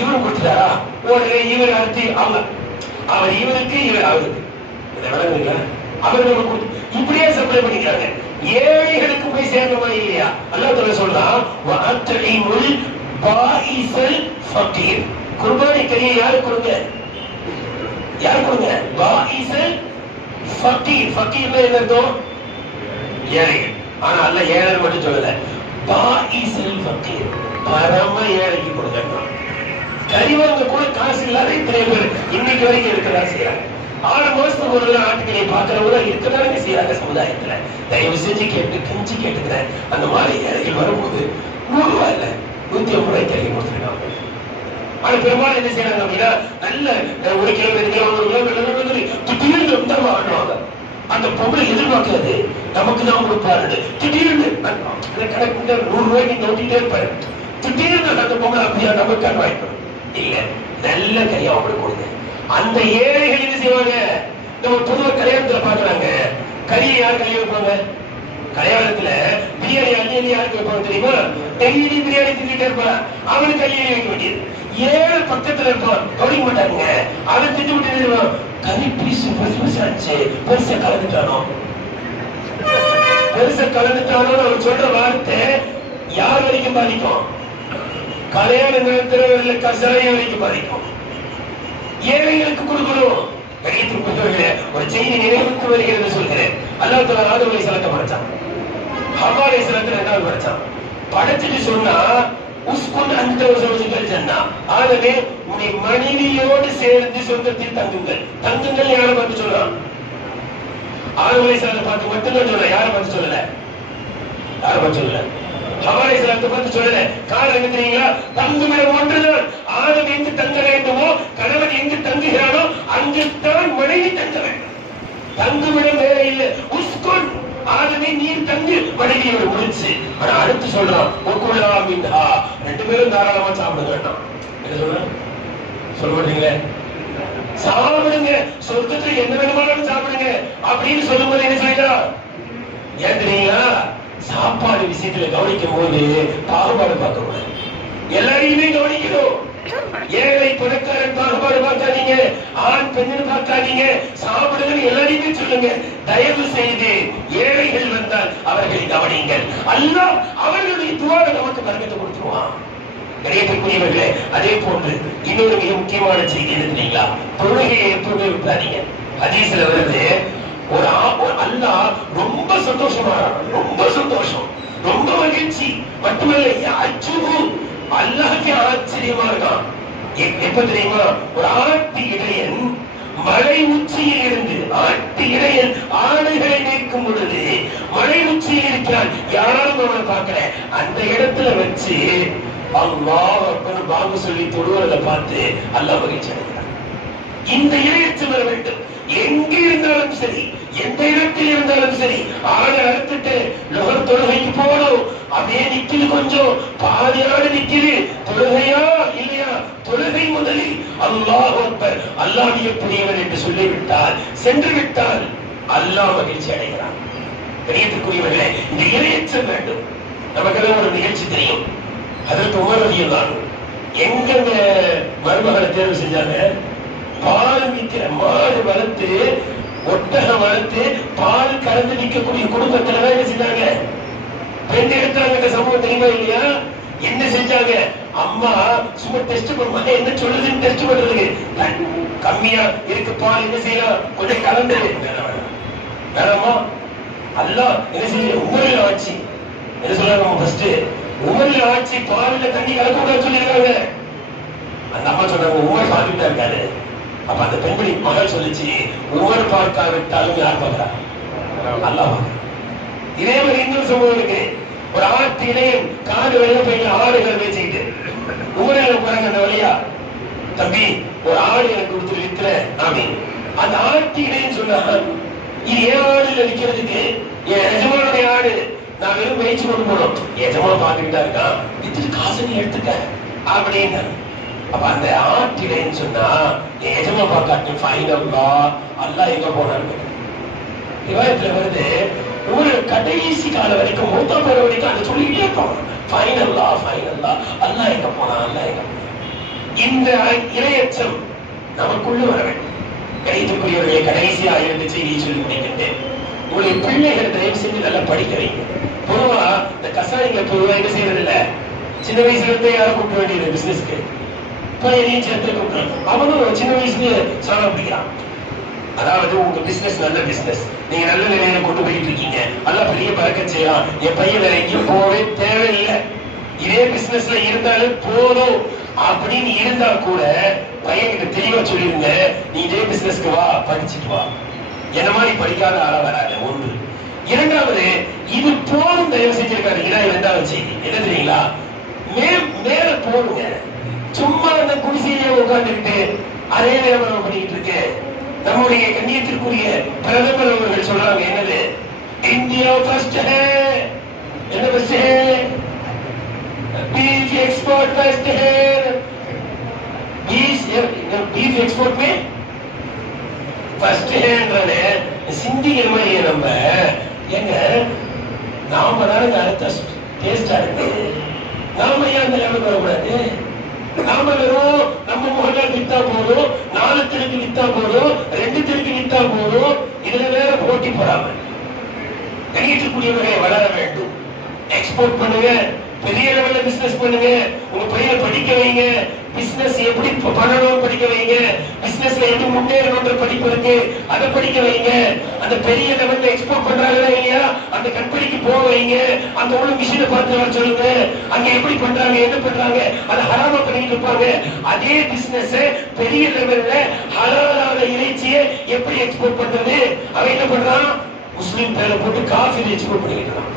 இவரு கொடுத்துட்டாரா, உடனே இவர் அறுத்து அவங்க அவர் இவருக்கு இவர் அவருக்கு அவர்கள் இப்படியே சப்ளை பண்ணிக்கிறாங்க. ஏழைகளுக்கு போய் சேரணுமா இல்லையா? அல்லாஹ் தஆலா சொல்றான், வஅத்இமுல் பாஇஸல் ஃபகீர். குர்பானி கறியை யாரு கொடுங்க, யாரு கொடுங்க? பாஇஸல் ஃபகீர். ஃபகீர்னா என்ன அர்த்தம்? ஏழைகள். ஆனா அல்லாஹ் ஏழை மட்டும் சொல்லல, பாஇஸல் ஃபகீர், பரம ஏழைக்கு கொடுங்க. கறி வாங்க கூட காசு இல்லாத இத்தனை பேர் இன்னைக்கு வரைக்கும் இருக்கிறதா செய்யறாங்க. 6 மாசத்துக்கு ஒரு ஆட்டுக்கறியை பார்க்கிறவங்க இருக்கதானே செய்யறாங்க சமுதாயத்துல. தயவு செஞ்சு கேட்டு கெஞ்சி கேட்டுக்கிறேன், அந்த மாதிரி ஏழைகள் வரும்போது 100 ரூபாய் இல்ல 150 ரூபாய் கறி கொடுத்துருக்காங்க. ஆனா பெரும்பாலும் என்ன செய்யறாங்க அப்படின்னா, நல்ல 1 கிலோ 2 கிலோ 1 கிலோ திடீர்னு ஆடுவாங்க. அந்த பொருளை எதிர்பார்க்காது, நமக்கு தான் கொடுப்பாரு. திடீர்னு கணக்கு 100 ரூபாய்க்கு நோட்டிட்டே இருப்பாரு. திடீர்னு அந்த பொருளை அப்படியா நமக்கு வாய்ப்பு இல்ல, நல்ல கறியா அவங்களுக்கு கொடுங்க. அந்த ஏழைகள் என்ன செய்வாங்க, நம்ம பொதுவா கல்யாணத்துல பாக்குறாங்க, கறியை யார் கல்யாணம் வைப்பாங்க? கல்யாணத்துல பிரியாணி அள்ளி யாருக்கு வைப்பாங்க தெரியுமா? டெய்லி பிரியாணி தின்னுட்டே இருப்பான், அவனுக்கு கல்யாணம் வைக்க வேண்டியது. ஏழு பக்கத்துல இருப்பான், கவனிக்க மாட்டாங்க. அவன் திட்டு விட்டு கறி பீஸ் பெருசாச்சு, பெருசா கலந்துட்டானோ பெருசா கலந்துட்டானோ அவன் சொல்ற வார்த்தை யார் வரைக்கும் பாதிக்கும்? கல்யாண நேரத்துல கசாயம் வரைக்கும் பாதிக்கும். ஏழைகளுக்கு கொடுக்கணும். ஒரு செய்தி நினைவுக்கு வருகிறது சொல்கிறேன். அல்லாஹ் தஆலா ஆதம் அலைஹிஸ்ஸலாத்தை படைச்சான், ஹவ்வா அலைஹிஸ்ஸலாத்தை 2வது படைச்சான். படைச்சிட்டு சொன்னா, உஸ்குன் அன்த வஸௌஜுகல் ஜன்னா, ஆதமே உன்னை மனைவியோடு சேர்ந்து சொர்க்கத்தில் தங்குங்கள். தங்குங்கள் யாரை பார்த்து சொல்றான்? ஆதம் அலைஹிஸ்ஸலாத்தை பார்த்து மட்டும்தான் சொல்ல, யாரை பார்த்து சொல்லல, யாரை பார்த்து சொல்லல, ஹவ்வா அலைஹிஸ்ஸலாத்தை பார்த்து சொல்லல. காரணம் என்ன தெரியுங்களா? தங்குமிடம் ஒன்றுதான். ஆதம் எங்கு தங்க வேண்டுமோ, கணவன் எங்கு தங்குகிறானோ அங்குத்தான் மனைவி தங்க வேண்டும். தங்குமிடம் வேற இல்லை. உஸ்குன், ஆதமே நீர் தங்கு, மனைவியோடு முடிச்சு. ஆனா அடுத்து சொல்றான், ஒக்குலா மின்ஹா, 2 பேரும் தாராளமா சாப்பிட வேண்டாம். என்ன சொல்ற? சொல்ல மாட்டீங்களே, சாப்பிடுங்க, சொர்க்கத்துல என்ன வேணுமானாலும் சாப்பிடுங்க அப்படின்னு சொல்லும்போது என்ன செய்யலாம்? ஏன் தெரியுங்களா? சாப்பாடு விஷயத்துல கவனிக்கும் போது பாகுபாடு பார்க்க கூடாது, எல்லாரையுமே கவனிக்கணும். ஏழை பணக்காரன் பாகுபாடு பார்க்காதீங்க, ஆண் பெண்ணு பார்க்காதீங்க, சாப்பிடுங்க எல்லாரையுமே சொல்லுங்க. தயவு செய்து ஏழைகள் வந்தால் அவர்களை கவனிங்கள். அல்லாஹ் அவர்களுடைய துஆவை நமக்கு பரக்கத்தை கொடுத்துருவான். கணியத்திற்குரியவர்களே, அதே போன்று இன்னொரு மிக முக்கியமான செய்தி என்ன தெரியுங்களா? தொழுகையை எப்பவுமே விட்டாதீங்க. ஹதீஸ்ல வருது, ஒரு அல்லாஹ் ரொம்ப சந்தோஷமா, ரொம்ப சந்தோஷம், ரொம்ப மகிழ்ச்சி மட்டுமல்ல, அல்லாஹ்க்கு ஆச்சரியமா இருக்கான். எப்ப தெரியுமா? ஒரு ஆட்டு இடையன் மலை உச்சியில் இருந்து, ஆட்டு இடையன் ஆடுகளை மேய்க்கும் பொழுது மலை உச்சியில் இருக்கிறான், யாரும் அவனை பார்க்கல. அந்த இடத்துல வச்சு அல்லாஹ் அக்பர் பாங்கு சொல்லி தொழுவதை பார்த்து அல்லாஹ் மகிழ்ச்சி அடைகிறான். இந்த இறையச்சம் வர வேண்டும். எங்கே இருந்தாலும் சரி, எந்த இடத்தில் இருந்தாலும் சரி, ஆடு அறுத்துட்டு லோகர் தொழுகைக்கு போகணும். அப்படியே நிக்குது, கொஞ்சம் பாதி ஆடு நிக்குது, தொழுகையா இல்லையா? தொழுகை முதலில் அல்லாஹ் அக்பர், அல்லாஹ் எப்படியவன் என்று சொல்லிவிட்டால், சென்று விட்டால் அல்லாஹ் மகிழ்ச்சி அடைகிறான். கணியத்திற்குரியவர்களே, இந்த இறையச்சம் வேண்டும். நமக்கு ஒரு நிகழ்ச்சி தெரியும், அதற்கு உமர் ரலியல்லாஹு எங்க மருமகளை தேர்வு செஞ்சாங்க? பால் விற்கிற மாடு வளர்த்து, ஒட்டகம் வளர்த்து, பால் கலந்து விற்கக்கூடிய குடும்பத்துல என்ன செஞ்சாங்க? பெண் எடுத்தாங்க. சமூகம் தெரியுமா இல்லையா? என்ன செஞ்சாங்க? அம்மா சும்மா டெஸ்ட் பண்ணுவாங்க, என்ன சொல்லுதுன்னு டெஸ்ட் பண்றதுக்கு. கம்மியா இருக்குப்பா, என்ன செய்யலாம், கொஞ்சம் கலந்து வேணாமா. அல்லாஹ் என்ன செய்ய, உமரில் ஆட்சி என்ன சொல்றாங்க, ஃபர்ஸ்ட் உமரில் ஆட்சி, பாலில் தண்ணி கலக்க கூடாது சொல்லிருக்காங்க. அந்த அம்மா சொல்றாங்க உமர் பார்த்துட்டா இருக்காரு. அப்ப அந்த பெண்மணி மகள் சொல்லிச்சு, உமர் பார்க்காவிட்டாலும் யார் பார்க்கிறா? அல்லாஹ். இதே மாதிரி இன்னொரு சம்பவம் இருக்கு. ஒரு ஆட்டு இடையன் காடு வெளியே போய் ஆடுகள் வச்சுக்கிட்டு உமரில் போறாங்க. அந்த வழியா, தம்பி ஒரு ஆடு எனக்கு கொடுத்து விற்கிற அப்படின்னு. அந்த ஆட்டு இடையன் சொன்னா, இது ஏன் ஆடுல விற்கிறதுக்கு, என் எஜமானுடைய ஆடு, நான் வெறும் மேய்ச்சி கொண்டு போனோம், எஜமான பாத்துக்கிட்டா இருக்கான், வித்துட்டு காசு நீ எடுத்துக்க அப்படின்னு. அப்ப அந்த ஆட்டிடைன்னு சொன்னா, என் எஜமா பார்க்காட்டு ஃபைன் அல்லாஹ் எங்க போனான்னு விவாதத்துல வருது. ஒரு கடைசி காலம் வரைக்கும் மூத்த பேர் வரைக்கும் அதை சொல்லிட்டே இருப்பாங்க, ஃபைன் அல்லாஹ் எங்க போனா, அல்லாஹ் எங்க போனா. இந்த இரையச்சம் நமக்குள்ள வர வேண்டும். கிடைத்துக்குரியவர்களை கடைசியா 2 செய்தியை சொல்லி முடிக்கின்றேன். உங்களுடைய பிள்ளைகள் தயவு செஞ்சு நல்லா படிக்க வைங்க. பொதுவா இந்த கசாயிங்க பொதுவா என்ன செய்யறது இல்ல, சின்ன வயசுல இருந்தே யாரும் கூப்பிட வேண்டியது பிசினஸ்க்கு, பையனையும் சேர்த்து கூப்பிடுறாங்க. அவனும் சின்ன வயசுலயே சாணம் பிடிக்கிறான். அதாவது உங்க பிசினஸ் நல்ல பிசினஸ், நீங்க நல்ல நிலையில கொண்டு போயிட்டு இருக்கீங்க, நல்லா பெரிய பறக்கச் செய்யலாம், என் பையன் வேற எங்கேயும் போகவே தேவையில்லை, இதே பிசினஸ்ல இருந்தாலும் போதும் அப்படின்னு இருந்தா கூட பையன்கிட்ட தெளிவா சொல்லிருங்க, நீ இதே பிசினஸ்க்கு வா, படிச்சுட்டு வா. என்ன மாதிரி படிக்காத ஆளா வராது. ஒன்று. இரண்டாவது, இது போதும் தயவு செஞ்சிருக்காரு. இதான் 2வது செய்தி. என்ன தெரியுங்களா, மேல போடுங்க. சும்மா அந்த குடிசையிலே உட்கார்ந்துக்கிட்டு அதே விளம்பரம் பண்ணிட்டு இருக்கு. நம்முடைய கண்ணியத்திற்குரிய பிரதமர் அவர்கள் சொல்றாங்க, என்னது, இந்தியா ஃபர்ஸ்ட் है, என்ன ஃபர்ஸ்ட் है, बीफ एक्सपोर्ट फर्स्ट है, बीफ एक्सपोर्ट में फर्स्ट है. சிந்திக்கிற மாதிரி நம்ம எங்க நாம தான் அடுத்த டேஸ்டா இருக்கு, நாம ஏன் அந்த லெவலுக்கு வரக்கூடாது? நாம வெறும் நம்ம முகல வித்தா போதும், 4 தெருக்கு வித்தா போதும், 2 தெருக்கு வித்தா போதும், இதுல வேற போட்டி போடாம கணியத்துக்குரியவர்களை வளர வேண்டும். எக்ஸ்போர்ட் பண்ணுங்க, பெரிய லெவல்ல பிசினஸ் பண்ணுங்க, உங்க பையனை படிக்க வைங்க, பிசினஸ் எப்படி பண்ணணும் படிக்க வைங்க, பிசினஸ்ல எப்படி முன்னேறணும்ன்ற படிப்பு இருக்கு, அதை படிக்க வைங்க. அந்த பெரிய லெவல்ல எக்ஸ்போர்ட் பண்றாங்களா இல்லையா, அந்த கம்பெனிக்கு போக வைங்க, அங்க உள்ள மிஷினை பார்த்து வர சொல்லுங்க, அங்க எப்படி பண்றாங்க, என்ன பண்றாங்க, அதை ஹராமா பண்ணிட்டு இருப்பாங்க. அதே பிசினஸ் பெரிய லெவல்ல ஹலாலான இறைச்சியை எப்படி எக்ஸ்போர்ட் பண்றது, அவன் என்ன பண்றான், முஸ்லிம் பேரை போட்டு காஃபி எக்ஸ்போர்ட் பண்ணிட்டு இருக்கான்.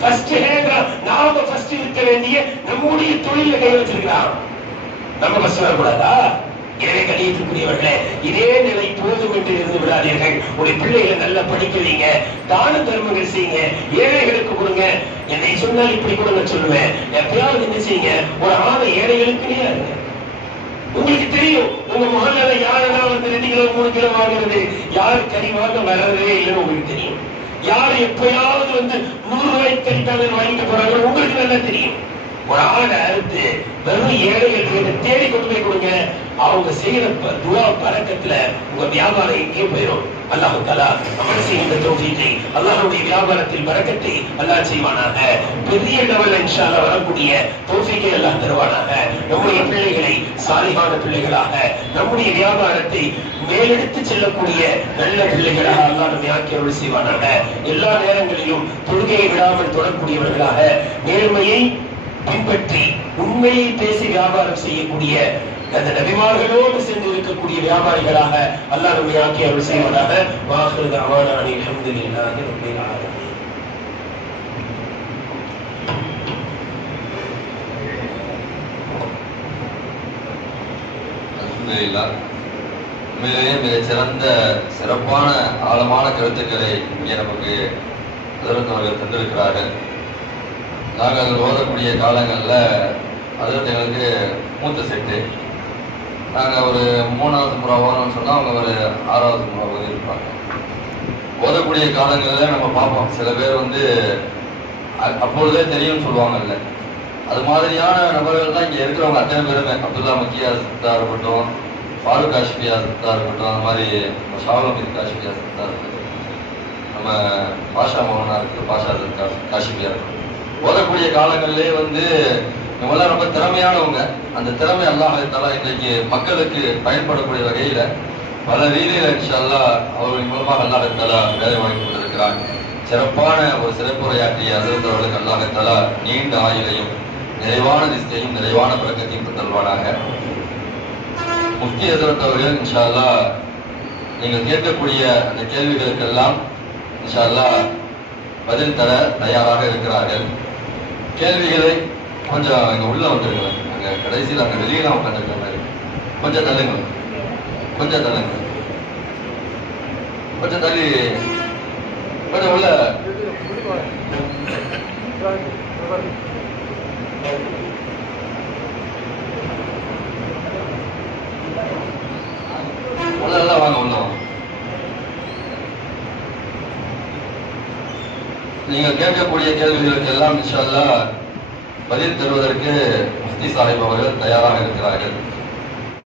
ஃபர்ஸ்ட் ஹேங்கா நாம ஃபர்ஸ்ட் இருக்க வேண்டிய நம்முடைய தொழில கை வச்சிருக்கிறான், நம்ம ஃபர்ஸ்ட் வரக்கூடாதா? எனவே கணியத்துக்குரியவர்களே, இதே நிலை போதும் என்று இருந்து விடாதீர்கள். உடைய பிள்ளைகளை நல்லா படிக்க வைங்க, தான தர்மங்கள் செய்யுங்க, ஏழைகளுக்கு கொடுங்க. என்னை சொன்னால் இப்படி கூட நான் சொல்லுவேன், எப்பயாவது என்ன செய்யுங்க, ஒரு ஆணை ஏழைகளுக்கு இருங்க. உங்களுக்கு தெரியும், உங்க மகளால யாரெல்லாம் வந்து 2 கிலோ 3 கிலோ வாங்குறது, யார் கறி வாங்க வர்றதே இல்லைன்னு உங்களுக்கு தெரியும். யாரு எப்பயாவது வந்து 100 ரூபாய்க்கு கறிக்காக வாங்கிட்டு போறாங்க உங்களுக்கு நல்லா தெரியும். ஒரு ஆடை அறுத்து வெறும் ஏழைகளுக்கு தேடி கொண்டு போய் கொடுங்க, அவங்க செய்யற துவா பறக்கத்துல உங்க வியாபாரம் எங்கேயும் போயிடும். அல்லாஹ் தஆலா அமல் செய்கின்ற தௌஃபீகை, அல்லாஹ்வுடைய வியாபாரத்தில் பரக்கத்தை அல்லாஹ் செய்வானாக. பெரிய லெவல்ல இன்ஷா அல்லாஹ் வரக்கூடிய தௌஃபீகை அல்லாஹ் தருவானாக. நம்முடைய பிள்ளைகளை சாலிஹான பிள்ளைகளாக, நம்முடைய வியாபாரத்தை மேலெடுத்து செல்லக்கூடிய நல்ல பிள்ளைகளாக அல்லாஹ் நம்மை ஆக்கி அருள் செய்வானாக. எல்லா நேரங்களிலும் தொழுகையை விடாமல் தொடரக்கூடியவர்களாக, நேர்மையை பின்பற்றி உண்மையை பேசி வியாபாரம் செய்யக்கூடிய அந்த நபிமார்களோடு சென்று இருக்கக்கூடிய வியாபாரிகளாக அல்லாஹ் நம்மை ஆக்கி அருள் செய்வதாக. வாஹிரு தஅவானா அல்ஹம்துலில்லாஹி ரப்பில் ஆலமீன். அல்ஹம்துலில்லாஹ். உண்மையிலேயே மிகச் சிறந்த சிறப்பான ஆழமான கருத்துக்களை இங்கே நமக்கு ஹஜ்ரத் அவர்கள் தந்திருக்கிறார்கள். நாங்கள் ஓதக்கூடிய காலங்களில் ஹஜ்ரத் எங்களுக்கு மூத்த செட்டு, நாங்கள் ஒரு 3வது முறை ஓதணும்னு சொன்னால் அவங்க ஒரு 6வது முறை ஓதி இருப்பாங்க. ஓதக்கூடிய காலங்களில் நம்ம பார்ப்போம், சில பேர் வந்து அப்பொழுதே தெரியும்னு சொல்லுவாங்கல்ல, அது மாதிரியான நபர்கள் தான் இங்கே இருக்கிறவங்க அத்தனை பேருமே. அப்துல்லா மக்கியா சத்தா இருக்கட்டும், ஃபாரூக் காஷ்மியா சத்தா இருக்கட்டும், அந்த மாதிரி ஷாவுல் காஷ்மியா சத்தா இருக்கட்டும், நம்ம பாஷா மௌனா இருக்கு, பாஷா காஷ்மியா இருக்கட்டும், ஓதக்கூடிய காலங்களிலே இவங்கெல்லாம் ரொம்ப திறமையானவங்க. அந்த திறமை அல்லாஹ் தஆலா இன்றைக்கு மக்களுக்கு பயன்படக்கூடிய வகையில பல ரீதியில இன்ஷா அல்லாஹ் அவர்கள் மூலமாக அல்லாஹ் தஆலா வேலை வாங்கி கொண்டிருக்கிறார். சிறப்பான ஒரு சிறப்புரையாற்றிய ஹஸரத் அவர்களுக்கு அல்லாஹ் தஆலா நீண்ட ஆயுளையும் நிறைவான ரிஸ்கையும் நிறைவான பரக்கத்தையும் தருவானாக. முஃப்தி ஹஸரத் அவர்கள் இன்ஷா அல்லாஹ் நீங்கள் கேட்கக்கூடிய அந்த கேள்விகளுக்கெல்லாம் இன்ஷா அல்லாஹ் பதில் தர தயாராக இருக்கிறார்கள். கேள்விகளை கொஞ்சம் அங்க உள்ள வந்துருங்க. அங்க கடைசியில் அங்க வெளியெல்லாம் உட்காந்துருக்க மாதிரி கொஞ்சம் தள்ளுங்க, கொஞ்சம் தள்ளுங்க, கொஞ்சம் தள்ளி கொஞ்சம் உள்ள உள்ள வாங்க, உள்ள வாங்க. நீங்கள் கேட்கக்கூடிய கேள்விகளுக்கு எல்லாம் இன்ஷா அல்லாஹ் பதில் தருவதற்கு முஃப்தி சாஹிப் அவர்கள் தயாராக இருக்கிறார்கள்.